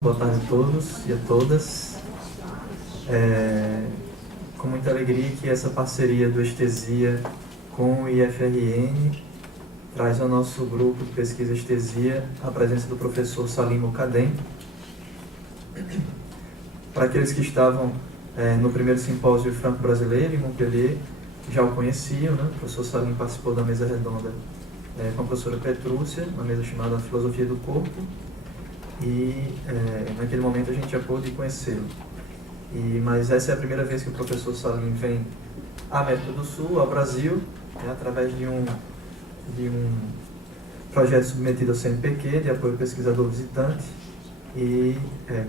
Boa tarde a todos e a todas. Com muita alegria que essa parceria do Estesia com o IFRN traz ao nosso grupo de pesquisa Estesia a presença do professor Salim Mokadem. Para aqueles que estavam no primeiro simpósio franco-brasileiro em Montpellier, já o conheciam, né? O professor Salim participou da mesa redonda com a professora Petrúcia, uma mesa chamada Filosofia do Corpo, e naquele momento a gente já pôde conhecê-lo. Mas essa é a primeira vez que o professor Salim vem à América do Sul, ao Brasil, através de um projeto submetido ao CNPq, de apoio ao pesquisador visitante, e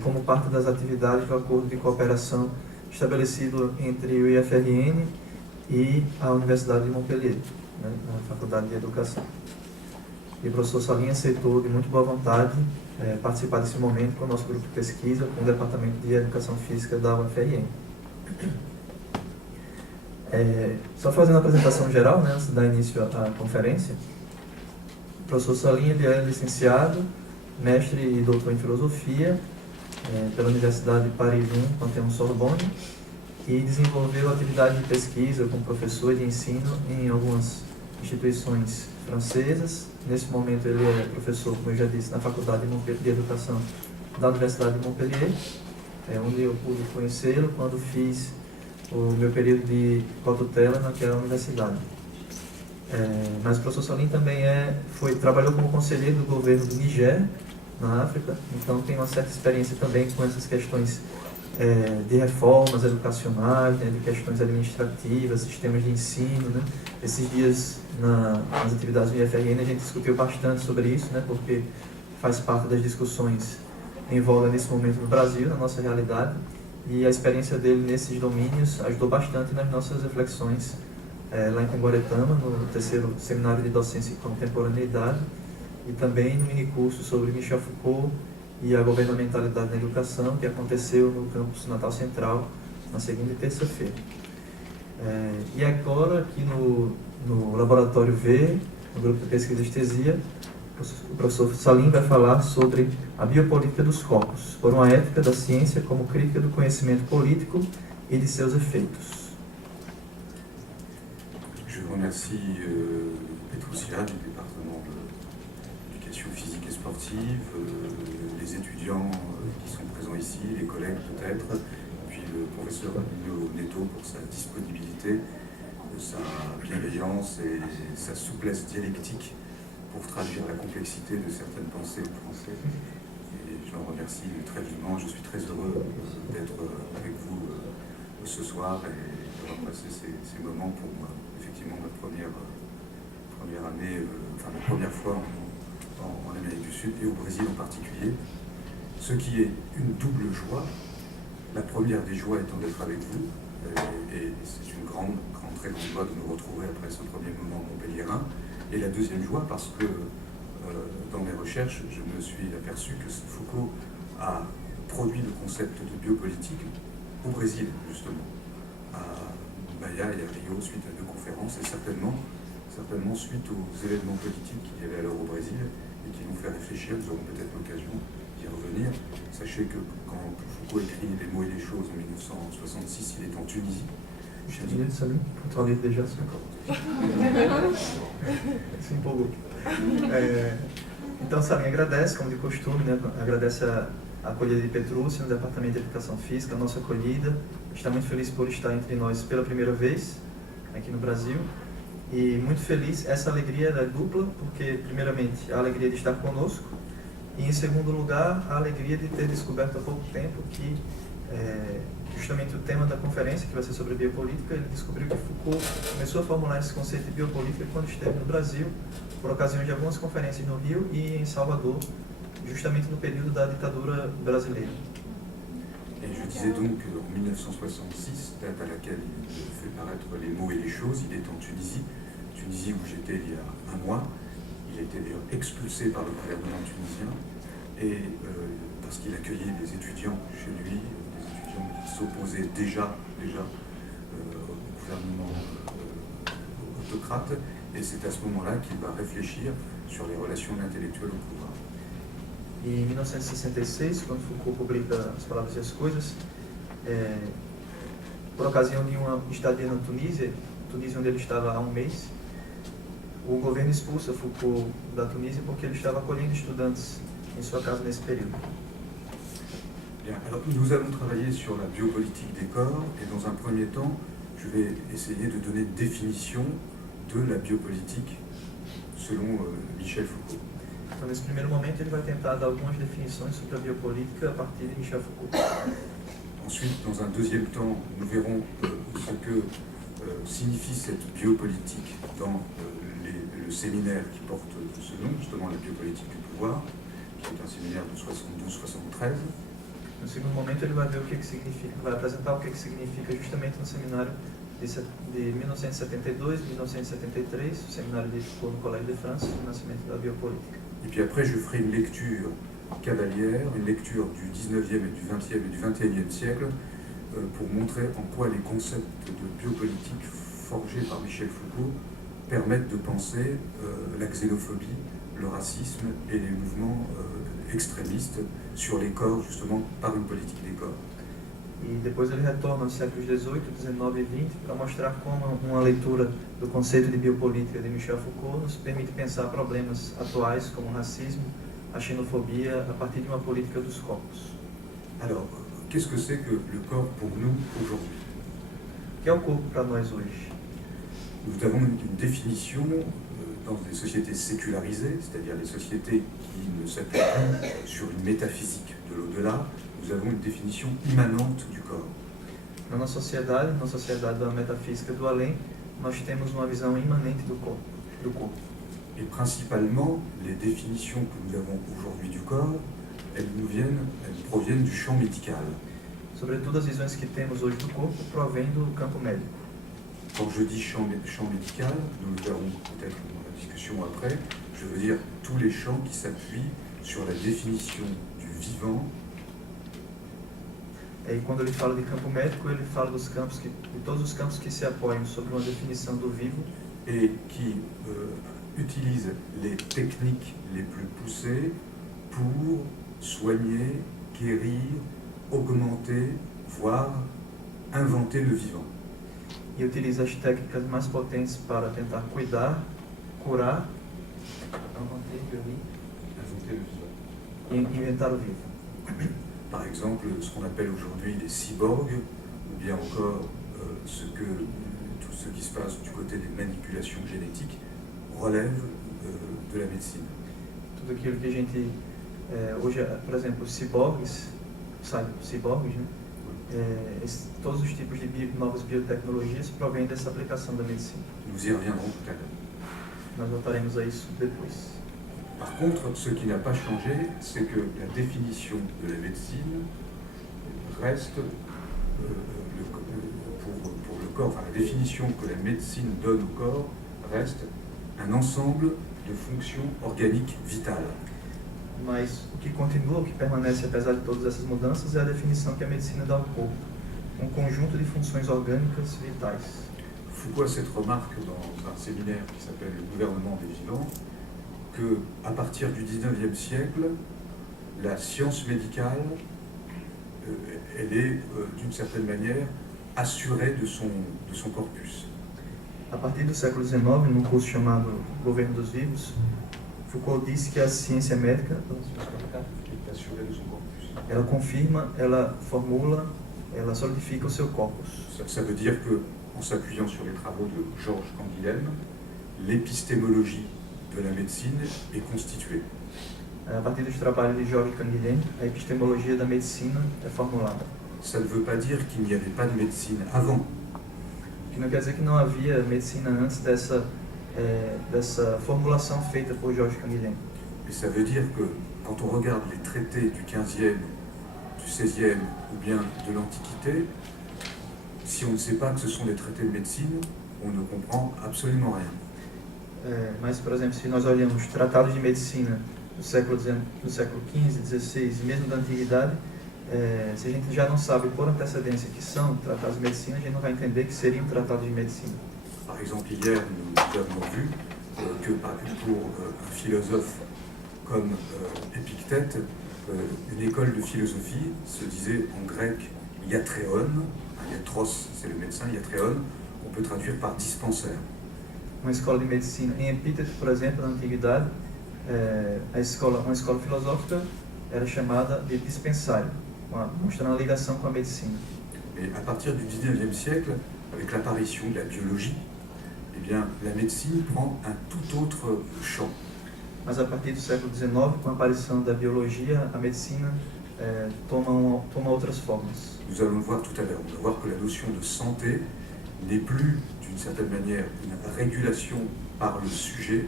como parte das atividades do acordo de cooperação estabelecido entre o IFRN e a Universidade de Montpellier, né, na Faculdade de Educação. E o professor Salim aceitou de muito boa vontade participar desse momento com o nosso grupo de pesquisa, com o Departamento de Educação Física da UFRN. Só fazendo a apresentação geral, né, antes de dar início à conferência, o professor Salim ele é licenciado, mestre e doutor em Filosofia pela Universidade de Paris I, Panthéon-Sorbonne, e desenvolveu atividade de pesquisa como professor de ensino em algumas instituições francesas. Nesse momento ele é professor, como eu já disse, na Faculdade de Educação da Universidade de Montpellier, onde eu pude conhecê-lo quando fiz o meu período de cotutela naquela universidade. Mas o professor Salim também trabalhou como conselheiro do governo do Niger, na África, então tem uma certa experiência também com essas questões de reformas educacionais, né, de questões administrativas, sistemas de ensino, né. Esses dias, nas atividades do IFRN, a gente discutiu bastante sobre isso, né, porque faz parte das discussões em voga nesse momento no Brasil, na nossa realidade, e a experiência dele nesses domínios ajudou bastante nas nossas reflexões lá em Congoretama, no terceiro Seminário de Docência e Contemporaneidade, e também no minicurso sobre Michel Foucault e a governamentalidade na educação, que aconteceu no campus Natal Central, na segunda e terça-feira. E agora, aqui no Laboratório V, no grupo de pesquisa Estesia, o professor Salim vai falar sobre a biopolítica dos corpos, por uma ética da ciência como crítica do conhecimento político e de seus efeitos. Je remercie Petrúcia, du département d'éducation physique et sportive, les étudiants qui sont présents ici, les collègues peut-être, puis le professeur Nino Neto pour sa disponibilité, sa bienveillance et sa souplesse dialectique pour traduire la complexité de certaines pensées en français. Et je l'en remercie très vivement. Je suis très heureux d'être avec vous ce soir et d'avoir passé ces moments pour moi. Effectivement, ma première année, enfin ma première fois en Amérique du Sud et au Brésil en particulier, ce qui est une double joie. La première des joies étant d'être avec vous, et c'est une très grande joie de nous retrouver après ce premier moment montpelliérain. Et la deuxième joie parce que dans mes recherches, je me suis aperçu que Foucault a produit le concept de biopolitique au Brésil, justement, à Bahia et à Rio, suite à 2 conférences, et certainement suite aux événements politiques qu'il y avait alors au Brésil et qui nous fait réfléchir. Nous aurons peut-être l'occasion d'y revenir. Sachez que quand Foucault écrit Les mots et les choses en 1966, il est en Tunisie. Salim, pour trazer déjà ça. Se empolgou. Então, Salim agradece, como de costume, né, agradece a acolhida de Petrúcia no Departamento de Educação Física, a nossa acolhida. Está muito feliz por estar entre nós pela primeira vez aqui no Brasil. E muito feliz, essa alegria é dupla, porque, primeiramente, a alegria de estar conosco, e, em segundo lugar, a alegria de ter descoberto há pouco tempo que, justamente o tema da conferência, que vai ser sobre biopolítica, ele descobriu que Foucault começou a formular esse conceito de biopolítica quando esteve no Brasil, por ocasião de algumas conferências no Rio e em Salvador, justamente no período da ditadura brasileira. Et je disais donc qu'en 1966, date à laquelle il fait paraître Les mots et les choses, il est en Tunisie où j'étais il y a un mois. Il a été d'ailleurs expulsé par le gouvernement tunisien, et parce qu'il accueillait des étudiants chez lui, des étudiants qui s'opposaient déjà au gouvernement autocrate, et c'est à ce moment-là qu'il va réfléchir sur les relations de l'intellectuel au pouvoir. E em 1966, quando Foucault publica As Palavras e as Coisas, por ocasião de uma estadia na Tunísia onde ele estava há um mês, o governo expulsa Foucault da Tunísia porque ele estava acolhendo estudantes em sua casa nesse período. Bien, alors nous allons travailler sur la biopolitique des corps et dans un premier temps, je vais essayer de donner une définition de la biopolitique selon Michel Foucault. Então, nesse primeiro momento, ele vai tentar dar algumas definições sobre a biopolítica a partir de Michel Foucault. Ensuite, dans un deuxième temps, nous verrons ce que signifie cette biopolitique dans le séminaire qui porte ce nom, justement la biopolitique du pouvoir, qui est un séminaire de 72-73. No segundo momento, ele vai ver o que significa, vai apresentar o que significa justamente no seminário de 1972, 1973, o seminário de Foucault no Collège de France, o nascimento da biopolítica. Et puis après, je ferai une lecture cavalière, une lecture du 19e et du 20e et du 21e siècle pour montrer en quoi les concepts de biopolitique forgés par Michel Foucault permettent de penser la xénophobie, le racisme et les mouvements extrémistes sur les corps, justement, par une politique des corps. E depois ele retorna aos séculos 18, 19 e 20 para mostrar como uma leitura do conceito de biopolítica de Michel Foucault nos permite pensar problemas atuais como o racismo, a xenofobia, a partir de uma política dos corpos. Alors, qu'est-ce que c'est que le corps pour nous aujourd'hui? O que é o corpo para nós hoje? Nous avons une définition dans des sociétés sécularisées, c'est-à-dire les sociétés qui ne s'appuient plus sur une métaphysique de l'au-delà. Nous avons une définition immanente du corps. Na nossa sociedade da metafísica do além, nós temos uma visão imanente do corpo. Et principalement, les définitions que nous avons aujourd'hui du corps, elles proviennent du champ médical. Sobretudo, as visões que temos hoje do corpo provêm do campo médico. Quand je dis champ médical, nous le verrons peut-être dans la discussion après, je veux dire tous les champs qui s'appuient sur la définition du vivant. E quando ele fala de campo médico, ele fala de todos os campos que se apoiam sobre uma definição do vivo et qui utilisent les techniques les plus poussées pour soigner, guérir, augmenter, voire inventer le vivant. E utiliza as técnicas mais potentes para tentar cuidar, curar, Inventer le vivant. E inventar o vivo. Par exemple, ce qu'on appelle aujourd'hui les cyborgs, ou bien encore tout ce qui se passe du côté des manipulations génétiques, relève de la médecine. Tudo aquilo que a gente, hoje, por exemplo, ciborgues, né? Todos os tipos de novas biotecnologias provêm dessa aplicação da medicina. Nous y reviendrons tout à l'heure. Nós voltaremos a isso depois. Par contre, ce qui n'a pas changé, c'est que la définition de la médecine reste, pour le corps, enfin la définition que la médecine donne au corps reste un ensemble de fonctions organiques vitales. Mas o que continua, o que permanece apesar de todas essas mudanças, é a definição que a medicina dá ao corpo, conjunto de funções orgânicas vitais. Foucault a cette remarque dans un séminaire qui s'appelle Le gouvernement des vivants, qu'à partir du 19e siècle, la science médicale, elle est d'une certaine manière assurée de son corpus. A partir do século XIX, num curso chamado Governo dos Vivos, Foucault disse que a ciência médica, ela confirma, ela formula, ela solidifica o seu corpus. Ça veut dire que, en s'appuyant sur les travaux de Georges Canguilhem, l'épistémologie de la médecine est constituée. A partir dos trabalhos de Georges Canguilhem, a epistemologia da medicina é formulada. Ça ne veut pas dire qu'il n'y avait pas de médecine avant. O que não quer dizer que não havia medicina antes dessa formulação feita por Georges Canguilhem. Et ça veut dire que quand on regarde les traités du 15e, du 16e ou bien de l'Antiquité, si on ne sait pas que ce sont des traités de médecine, on ne comprend absolument rien. Mas, por exemplo, se nós olhamos tratados de medicina do século XV, XVI e mesmo da Antiguidade, se a gente já não sabe por antecedência que são tratados de medicina, a gente não vai entender que seriam tratados de medicina. Par exemple, hier, nous avons vu que pour un philosophe comme Épictète, une école de philosophie se disait en grec iatréon, iatros c'est le médecin, iatréon, on peut traduire par dispensaire. Uma escola de medicina, em Epíteto, por exemplo, na antiguidade, uma escola filosófica era chamada de dispensário, mostrando a ligação com a medicina. Et à partir du 19e siècle, avec l'apparition de la biologie, eh bien, la médecine prend un tout autre champ. Mas a partir do século XIX, com a aparição da biologia, a medicina toma outras formas. Nous allons le voir tout à l'heure. On va voir que la notion de santé n'est plus, d'une certaine manière, une régulation par le sujet,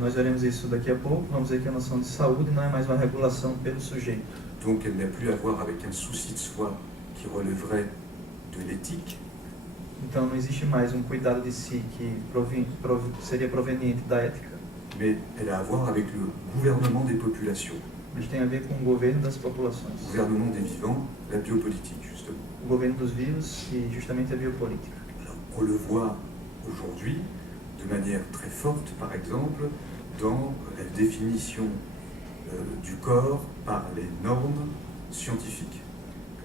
Nós veremos isso daqui a pouco. Vamos ver que a noção de saúde não é mais uma regulação pelo sujeito. donc elle n'a plus à voir avec un souci de soi qui relèverait de l'éthique, Então não existe mais um cuidado de si que seria proveniente da ética, mais elle a à voir avec le gouvernement des populations, mas tem a ver com o governo das populações, le gouvernement des vivants, la biopolitique justement. o governo dos vivos e justamente a biopolítica. Alors, on le voit aujourd'hui de manière très forte, par exemple, dans la définition du corps par les normes scientifiques.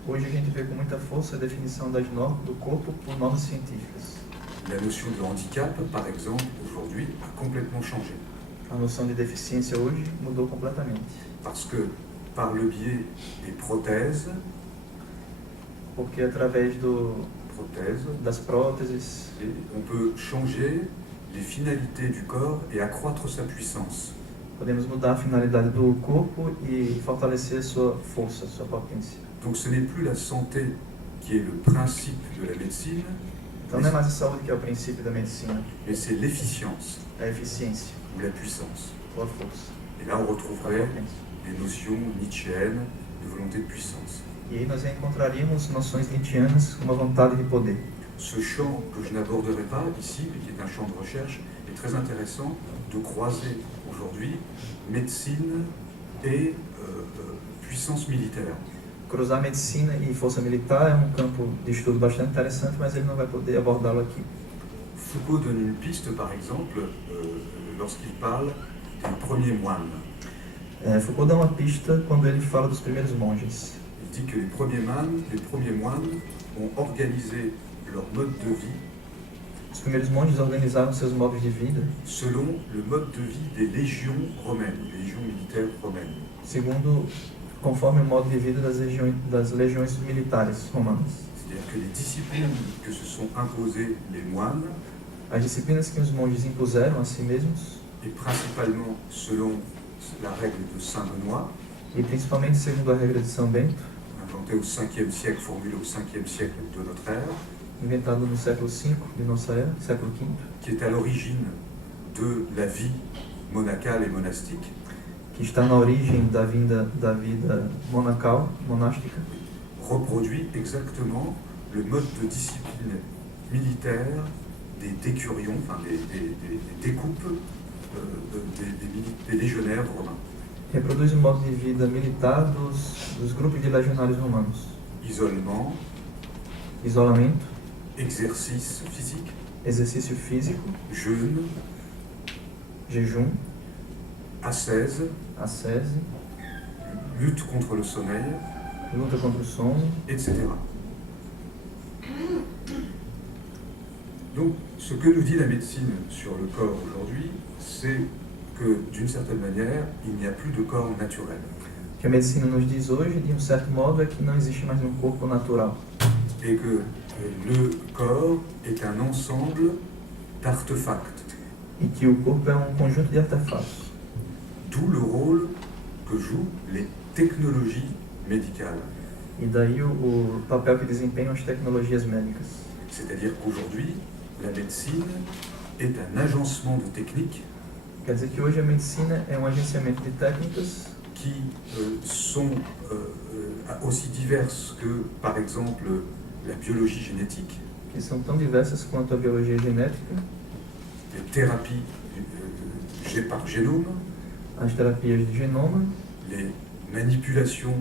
Hoje a gente vê com muita força a definição das normas do corpo por normas científicas. La notion de handicap, par exemple, aujourd'hui, a complètement changé. A noção de deficiência hoje mudou completamente, Parce que par le biais des prothèses, porque através das próteses on peut changer les finalités du corps et accroître sa puissance. podemos mudar a finalidade do corpo e fortalecer sua força, sua potência. Donc ce n'est plus la santé qui est le principe de la médecine, Então não é mais a saúde que é o princípio da medicina, mais c'est l'efficience é a eficiência, ou la puissance. ou a força, Et là on a retrouverait potência. des notions nietzschéennes de volonté de puissance. E aí nós encontraríamos noções nietzschianas como a vontade de poder. Ce champ que je n'aborderai pas ici, mais qui est un champ de recherche, est très intéressant de croiser aujourd'hui médecine et puissance militaire. Cruzar medicina e força militar é um campo de estudo bastante interessante, mas ele não vai poder abordá-lo aqui. Foucault donne une piste, par exemple, lorsqu'il parle des premiers moines. Foucault dá uma pista quando ele fala dos primeiros monges. Il dit que les premiers moines ont organisé leur mode de vie Os primeiros monges organizaram seus modos de vida selon le mode de vie des légions romaines, les légions militaires romaines. conforme o modo de vida das legiões militares romanas. C'est-à-dire que les disciplines que se sont imposées les moines, As disciplinas que os monges impuseram a si mesmos, et principalement selon la règle de Saint Benoît, e principalmente segundo a regra de São Bento, inventée au 5e siècle, formulée au 5e siècle de notre ère, inventado no século V de nossa era, século V, qui est à l'origine de la vie monacale et monastique, que está na origem da vida monacal, monástica, reproduit exactement le mode de discipline militaire des décurions, enfin des découpes des légionnaires romains. reproduz o modo de vida militar dos grupos de legionários romanos. Isolement, Isolamento, exercice physique, exercício físico, jeûne, jejum, ascèse, ascese, lutte contre le sommeil, luta contra o sono. etc. Donc, ce que nous dit la médecine sur le corps aujourd'hui, c'est que, d'une certaine manière, il n'y a plus de corps naturel. O que a medicina nos diz hoje, de um certo modo, é que não existe mais um corpo natural. Et que le corps est un ensemble d'artefacts. E que o corpo é um conjunto de artefatos. D'où le rôle que jouent les technologies médicales. E daí o papel que desempenham as tecnologias médicas. C'est-à-dire qu'aujourd'hui, la médecine est un agencement de techniques Quer dizer que hoje a medicina é um agenciamento de técnicas qui sont aussi diverses que, par exemple, la biologie génétique, que são tão diversas quanto a biologia genética, les thérapies par génome, as terapias de genoma, les manipulations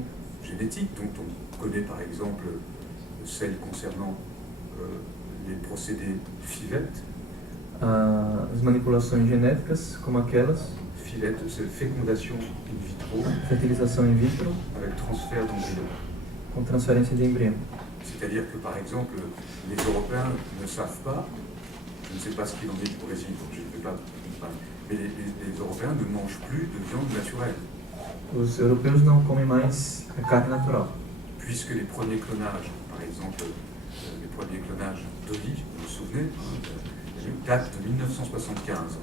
génétiques, dont on connaît par exemple celles concernant les procédés FIVET. as manipulações genéticas, como aquelas filette, c'est fécondation in vitro fertilização in vitro avec transfert d'embryon. com transferência de embrião. C'est-à-dire que par exemple, les Européens ne savent pas, je ne sais pas ce qu'il en est du Brésil, donc je ne vais pas, mais les Européens ne mangent plus de viande naturelle. Os europeus não comem mais a carne natural, Puisque les premiers clonages, par exemple, les premiers clonages d'olives, vous vous souvenez, datent de 1975.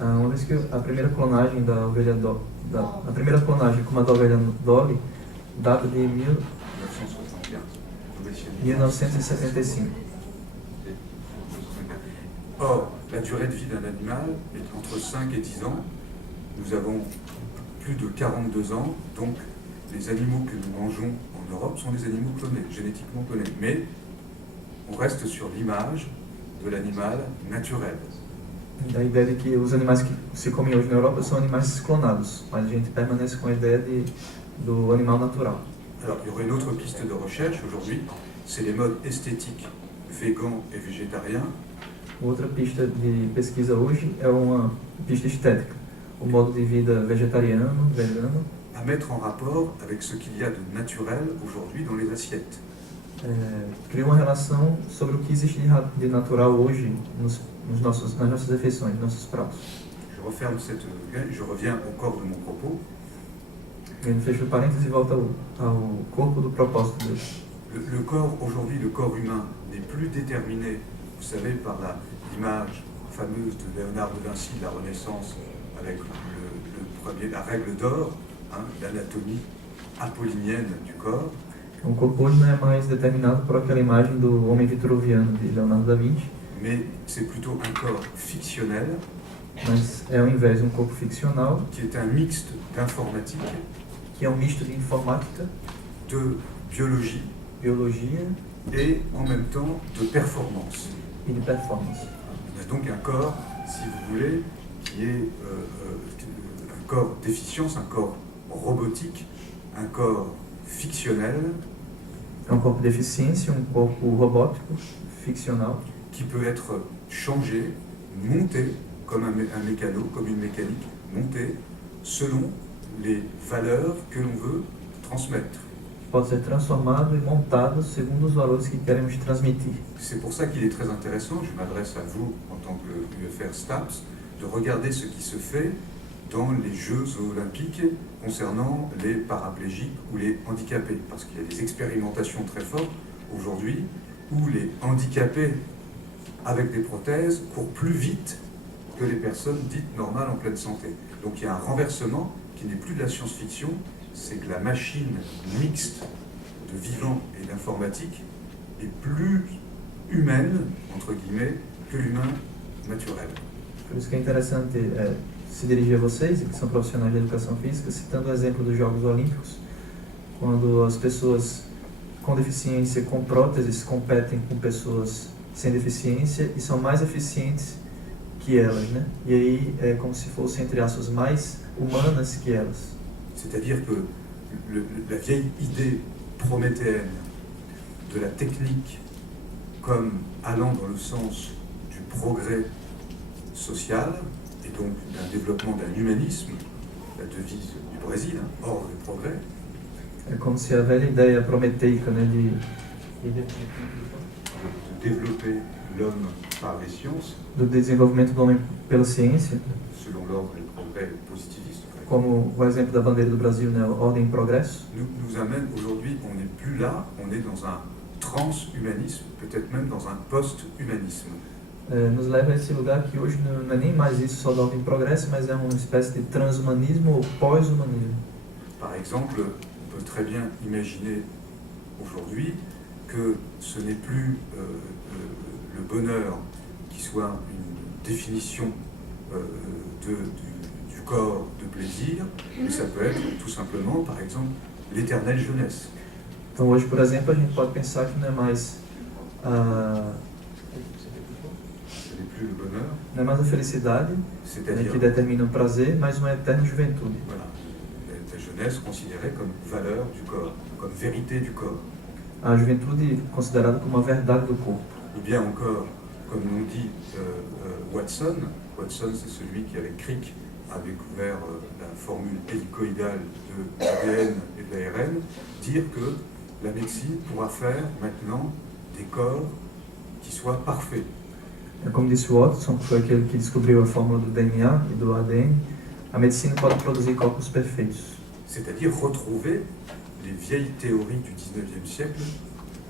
uma vez que a primeira clonagem da ovelha a primeira clonagem como a da ovelha Dolly data de 1975. Or, la durée de vie d'un animal est entre 5 et 10 ans. Nous avons plus de 42 ans, donc les animaux que nous mangeons en Europe sont des animaux clonés, génétiquement clonés. Mais on reste sur l'image de l'animal naturel. A ideia de que os animais que se comem hoje na Europa são animais clonados, mas a gente permanece com a ideia do animal natural. Alors, il y aurait une autre piste de recherche aujourd'hui, c'est les modes esthétiques végans et végétariens. Outra pista de pesquisa hoje é uma pista estética, o modo de vida vegetariano, vegano, à mettre en rapport avec ce qu'il y a de naturel aujourd'hui dans les assiettes. Cria uma relação sobre o que existe de natural hoje nas nossas refeições, nos nossos pratos. Je referme je reviens au corps de mon propos. Ele fecha o parênteses e volta ao corpo do propósito dele. Le corps, aujourd'hui, le corps humain n'est plus déterminé, vous savez, par l'image fameuse de Léonard de Vinci de la Renaissance, avec la règle d'or, l'anatomie apollinienne du corps. O corpo hoje não é mais determinado por aquela imagem do homem vitruviano de Leonardo da Vinci, mais c'est plutôt un corps fictionnel, mas é ao invés de um corpo ficcional, qui est un mixte d'informatique, que é um misto de informática, de biologie, biologia et en même temps de performance. e de performance. On a donc un corps, si vous voulez, qui est un corps d'efficience, un corps robotique, un corps fictionnel. É um corpo de eficiência, um corpo robótico, ficcional, qui peut être changé, monté comme un mécano, comme une mécanique, monté selon les valeurs que l'on veut transmettre. Pode ser transformado e montado segundo os valores que queremos transmitir. C'est pour ça qu'il est très intéressant, je m'adresse à vous en tant que UFR STAPS, de regarder ce qui se fait dans les Jeux olympiques concernant les paraplégiques ou les handicapés, parce qu'il y a des expérimentations très fortes aujourd'hui où les handicapés avec des prothèses courent plus vite que les personnes dites normales en pleine santé. Donc il y a un renversement qui n'est plus de la science-fiction, c'est que la machine mixte de vivant et d'informatique est plus humaine, entre guillemets, que l'humain naturel. Por isso que é interessante se dirigir a vocês, que são profissionais de educação física, citando o exemplo dos Jogos Olímpicos, quando as pessoas com deficiência, com próteses, competem com pessoas sem deficiência e são mais eficientes que elas, né? E aí é como se fossem, entre aspas, mais humanas que elas. C'est-à-dire que la vieille idée prométhéenne de la technique comme allant dans le sens du progrès social et donc d'un développement d'un humanisme, la devise du Brésil, ordre et progrès. É como se a velha ideia prometeica, né, de développer l'homme par les sciences, do desenvolvimento do homem pela ciência, selon l'ordre et le progrès positiviste, como o exemplo da bandeira do Brasil, né, ordem e progresso, nous amène aujourd'hui, on n'est plus là, on est dans un transhumanisme, peut-être même dans un post-humanisme. Nos leva a esse lugar que hoje não é nem mais isso só da ordem e progresso, mas é uma espécie de transhumanismo ou pós-humanismo. Par exemple, on peut très bien imaginer aujourd'hui que ce n'est plus le bonheur qui soit une définition du corps de plaisir, mais ça peut être tout simplement, par exemple, l'éternelle jeunesse. Então hoje, por exemplo, a gente pode pensar que não é mais Ce n'est plus le bonheur, não é mais a felicidade, c'est-à-dire que determina o prazer, mas uma eterna juventude. voilà, la jeunesse considérée comme valeur du corps, comme vérité du corps. A juventude considerada como uma verdade do corpo. Ou bien encore, comme l'on dit Watson, c'est celui qui avec Crick a découvert la formule hélicoïdale de l'ADN et de l'ARN, dire que la médecine pourra faire maintenant des corps qui soient parfaits. Como disse o Watson, que foi aquele que descobriu a fórmula do DNA e do ADN, a medicina pode produzir corpos perfeitos. C'est-à-dire retrouver les vieilles théories du 19e siècle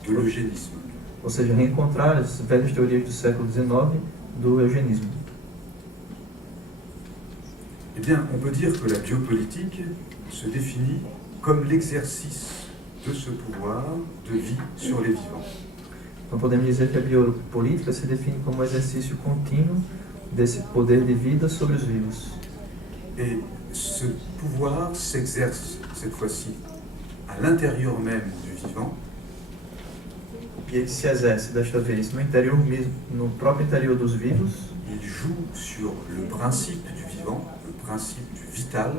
de l'eugénisme. Ou seja, reencontrar as velhas teorias do século XIX do eugenismo. Eh bien, on peut dire que la biopolitique se définit comme l'exercice de ce pouvoir de vie sur les vivants. Então podemos dizer que a biopolítica se define como um exercício contínuo desse poder de vida sobre os vivos. Et ce pouvoir s'exerce cette fois-ci à l'intérieur même du vivant. E ele se exerce desta vez no interior mesmo, no próprio interior dos vivos. Il joue sur le principe du vivant, le principe du vital,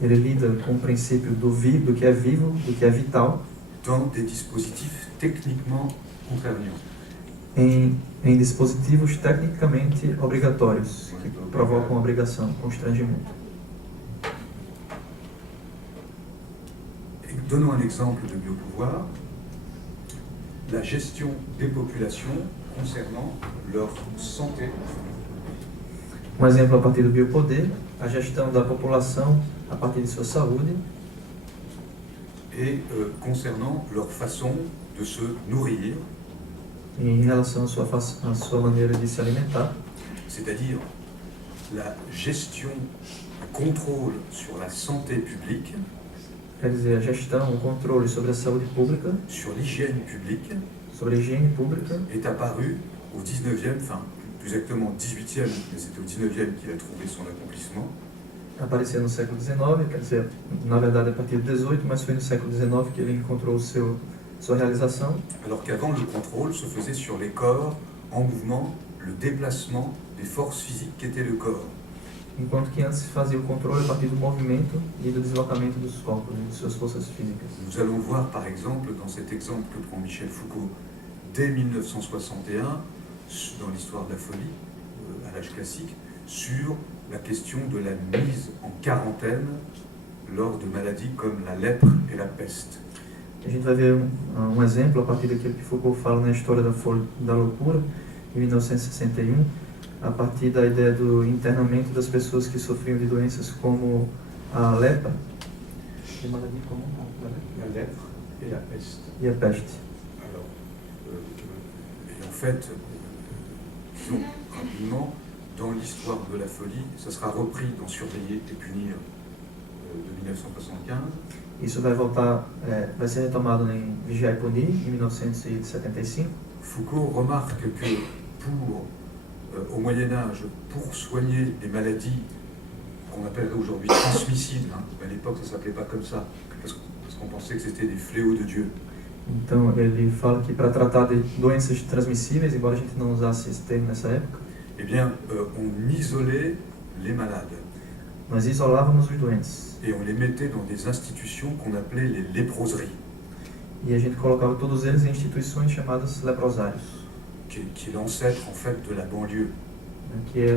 Ele lida com o princípio do vivo, do que é vivo, do que é vital, dans des dispositifs techniquement contraignants. em dispositivos tecnicamente obrigatórios, que provocam obrigação, constrangimento. Et donnons un exemple de biopouvoir, la gestion des populations concernant leur santé. Um exemplo a partir do biopoder, a gestão da população a partir de sua saúde Et concernant leur façon de se nourrir, e em relação à sua maneira de se alimentar, c'est-à-dire la gestion, le contrôle sur la santé publique, quer dizer, a gestão, o controle sobre a saúde pública, sur l'hygiène publique, sobre a higiene pública, est apparu au 19e, enfin plus exactement au 18e, mais c'était au 19e qu'il a trouvé son accomplissement. apareceu no século XIX, quer dizer, na verdade a partir do XVIII, mas foi no século XIX que ele encontrou sua realização. Alors qu'avant, le contrôle se faisait sur les corps en mouvement, le déplacement des forces physiques qu'était le corps. Enquanto que antes se fazia o controle a partir do movimento e do deslocamento dos corpos, de suas forças físicas. Nous allons voir par exemple, dans cet exemple que prend Michel Foucault, dès 1961, dans l'histoire de la folie, à l'âge classique, sur la question de la mise en quarantaine lors de maladies comme la lèpre et la peste. A gente vai ver um exemplo a partir daquilo que Foucault fala na História da Loucura, em 1961, a partir da ideia do internamento das pessoas que sofriam de doenças como a lepra. La lèpre et la peste. E a peste. Alors, et en fait, disons rapidement, dans l'histoire de la folie, ça sera repris dans Surveiller et punir de 1975. Isso vai voltar, vai ser retomado em Vigiar e Punir, em 1975. Foucault remarque que au Moyen-Âge, pour soigner les maladies qu'on appellerait aujourd'hui transmissibles, à l'époque ça ne s'appelait pas comme ça, parce qu'on pensait que c'était des fléaux de Dieu. Então ele fala que para tratar de doenças transmissíveis, embora a gente não usasse esse termo nessa época, Eh bien, on isolait les malades. nós isolávamos os doentes. Et on les mettait dans des institutions qu'on appelait les léproseries. E a gente colocava todos eles em instituições chamadas leprosários, Qui est l'ancêtre en fait de la banlieue. que é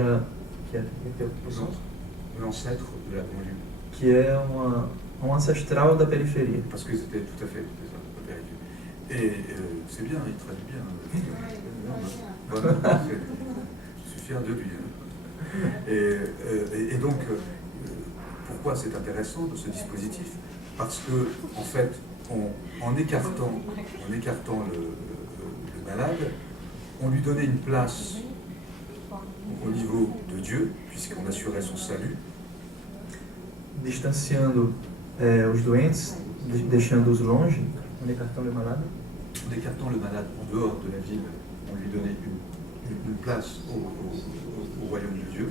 L'ancêtre de la banlieue. que é um ancestral da periferia. Parce que c'était tout à fait ça, la vérité. Et c'est bien, il traduit bien. Voilà, je suis fier de lui. Et donc, pourquoi c'est intéressant de ce dispositif? Parce que, en fait, en écartant le malade, on lui donnait une place au niveau de Dieu, puisqu'on assurait son salut. Distanciando os doentes, deixando-os longe, en écartant le malade. En écartant le malade en dehors de la ville, on lui donnait une place au royaume de Dieu.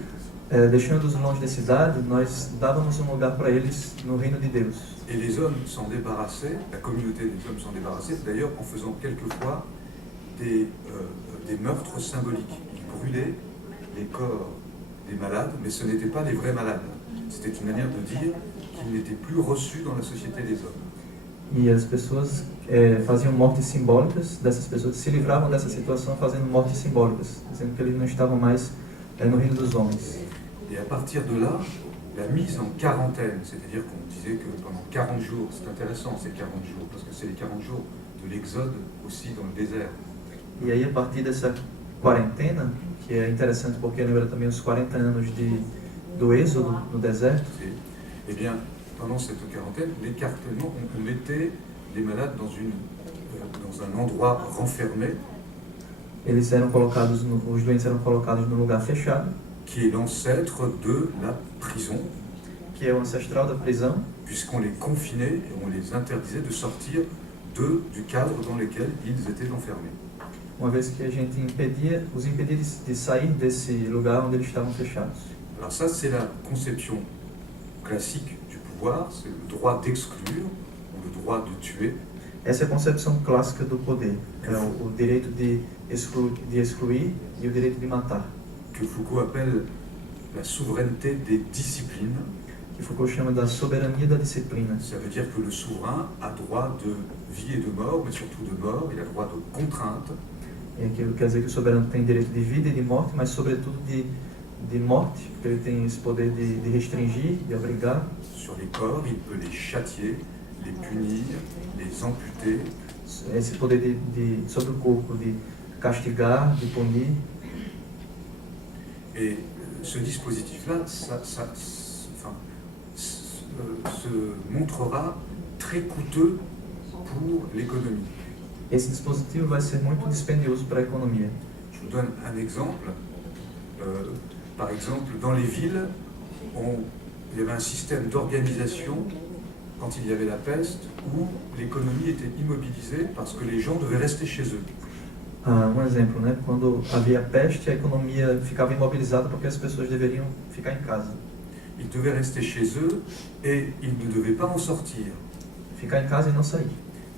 Deixando-os longe da cidade, nós dávamos um lugar para eles no reino de Deus. Et les hommes s'en débarrassaient, la communauté des hommes s'en débarrassait, d'ailleurs en faisant quelquefois des meurtres symboliques. Ils brûlaient les corps des malades, mais ce n'étaient pas les vrais malades. C'était une manière de dire qu'ils n'étaient plus reçus dans la société des hommes. E as pessoas faziam mortes simbólicas dessas pessoas, se livravam dessa situação fazendo mortes simbólicas, dizendo que eles não estavam mais no reino dos homens. Et à partir de là, la mise en quarantaine, c'est-à-dire qu'on disait que pendant 40 jours, c'est intéressant ces 40 jours, parce que c'est les 40 jours de l'exode aussi dans le désert. E aí, a partir dessa quarentena, que é interessante porque lembra também os 40 anos do êxodo no deserto, Eh bien, pendant cette quarantaine, l'écartèlement, on mettait les malades dans un endroit renfermé, eles eram colocados, os doentes eram colocados num lugar fechado, qui est l'ancêtre de la prison, que é o ancestral da prisão, puisqu'on les confinait et on les interdisait de sortir du cadre dans lequel ils étaient enfermés. uma vez que a gente os impedia de sair desse lugar onde eles estavam fechados. Alors ça, c'est la conception classique du pouvoir, c'est le droit d'exclure ou le droit de tuer. Essa é a concepção clássica do poder, é o direito de excluir e o direito de matar, Que Foucault appelle la souveraineté des disciplines. que Foucault chama da soberania da disciplina. Ça veut dire que le souverain a droit de vie et de mort, mais surtout de mort, il a droit de contrainte. E aquilo quer dizer que o soberano tem direito de vida e de morte, mas sobretudo de morte, porque ele tem esse poder de restringir, de obrigar. Sur les corps, il peut les châtier, les punir, les amputer. Esse poder sobre o corpo, de castigar, de punir. Et ce dispositif-là, se montrera très coûteux pour l'économie. Esse dispositivo vai ser muito dispendioso para a economia. Je vous donne un exemple. Par exemple, dans les villes, il y avait un système d'organisation quand il y avait la peste où l'économie était immobilisée parce que les gens devaient rester chez eux. Exemplo, né? Quando havia peste, a economia ficava imobilizada porque as pessoas deveriam ficar em casa. Ils devaient rester chez eux et ils ne devaient pas en sortir. Ficar em casa e não sair.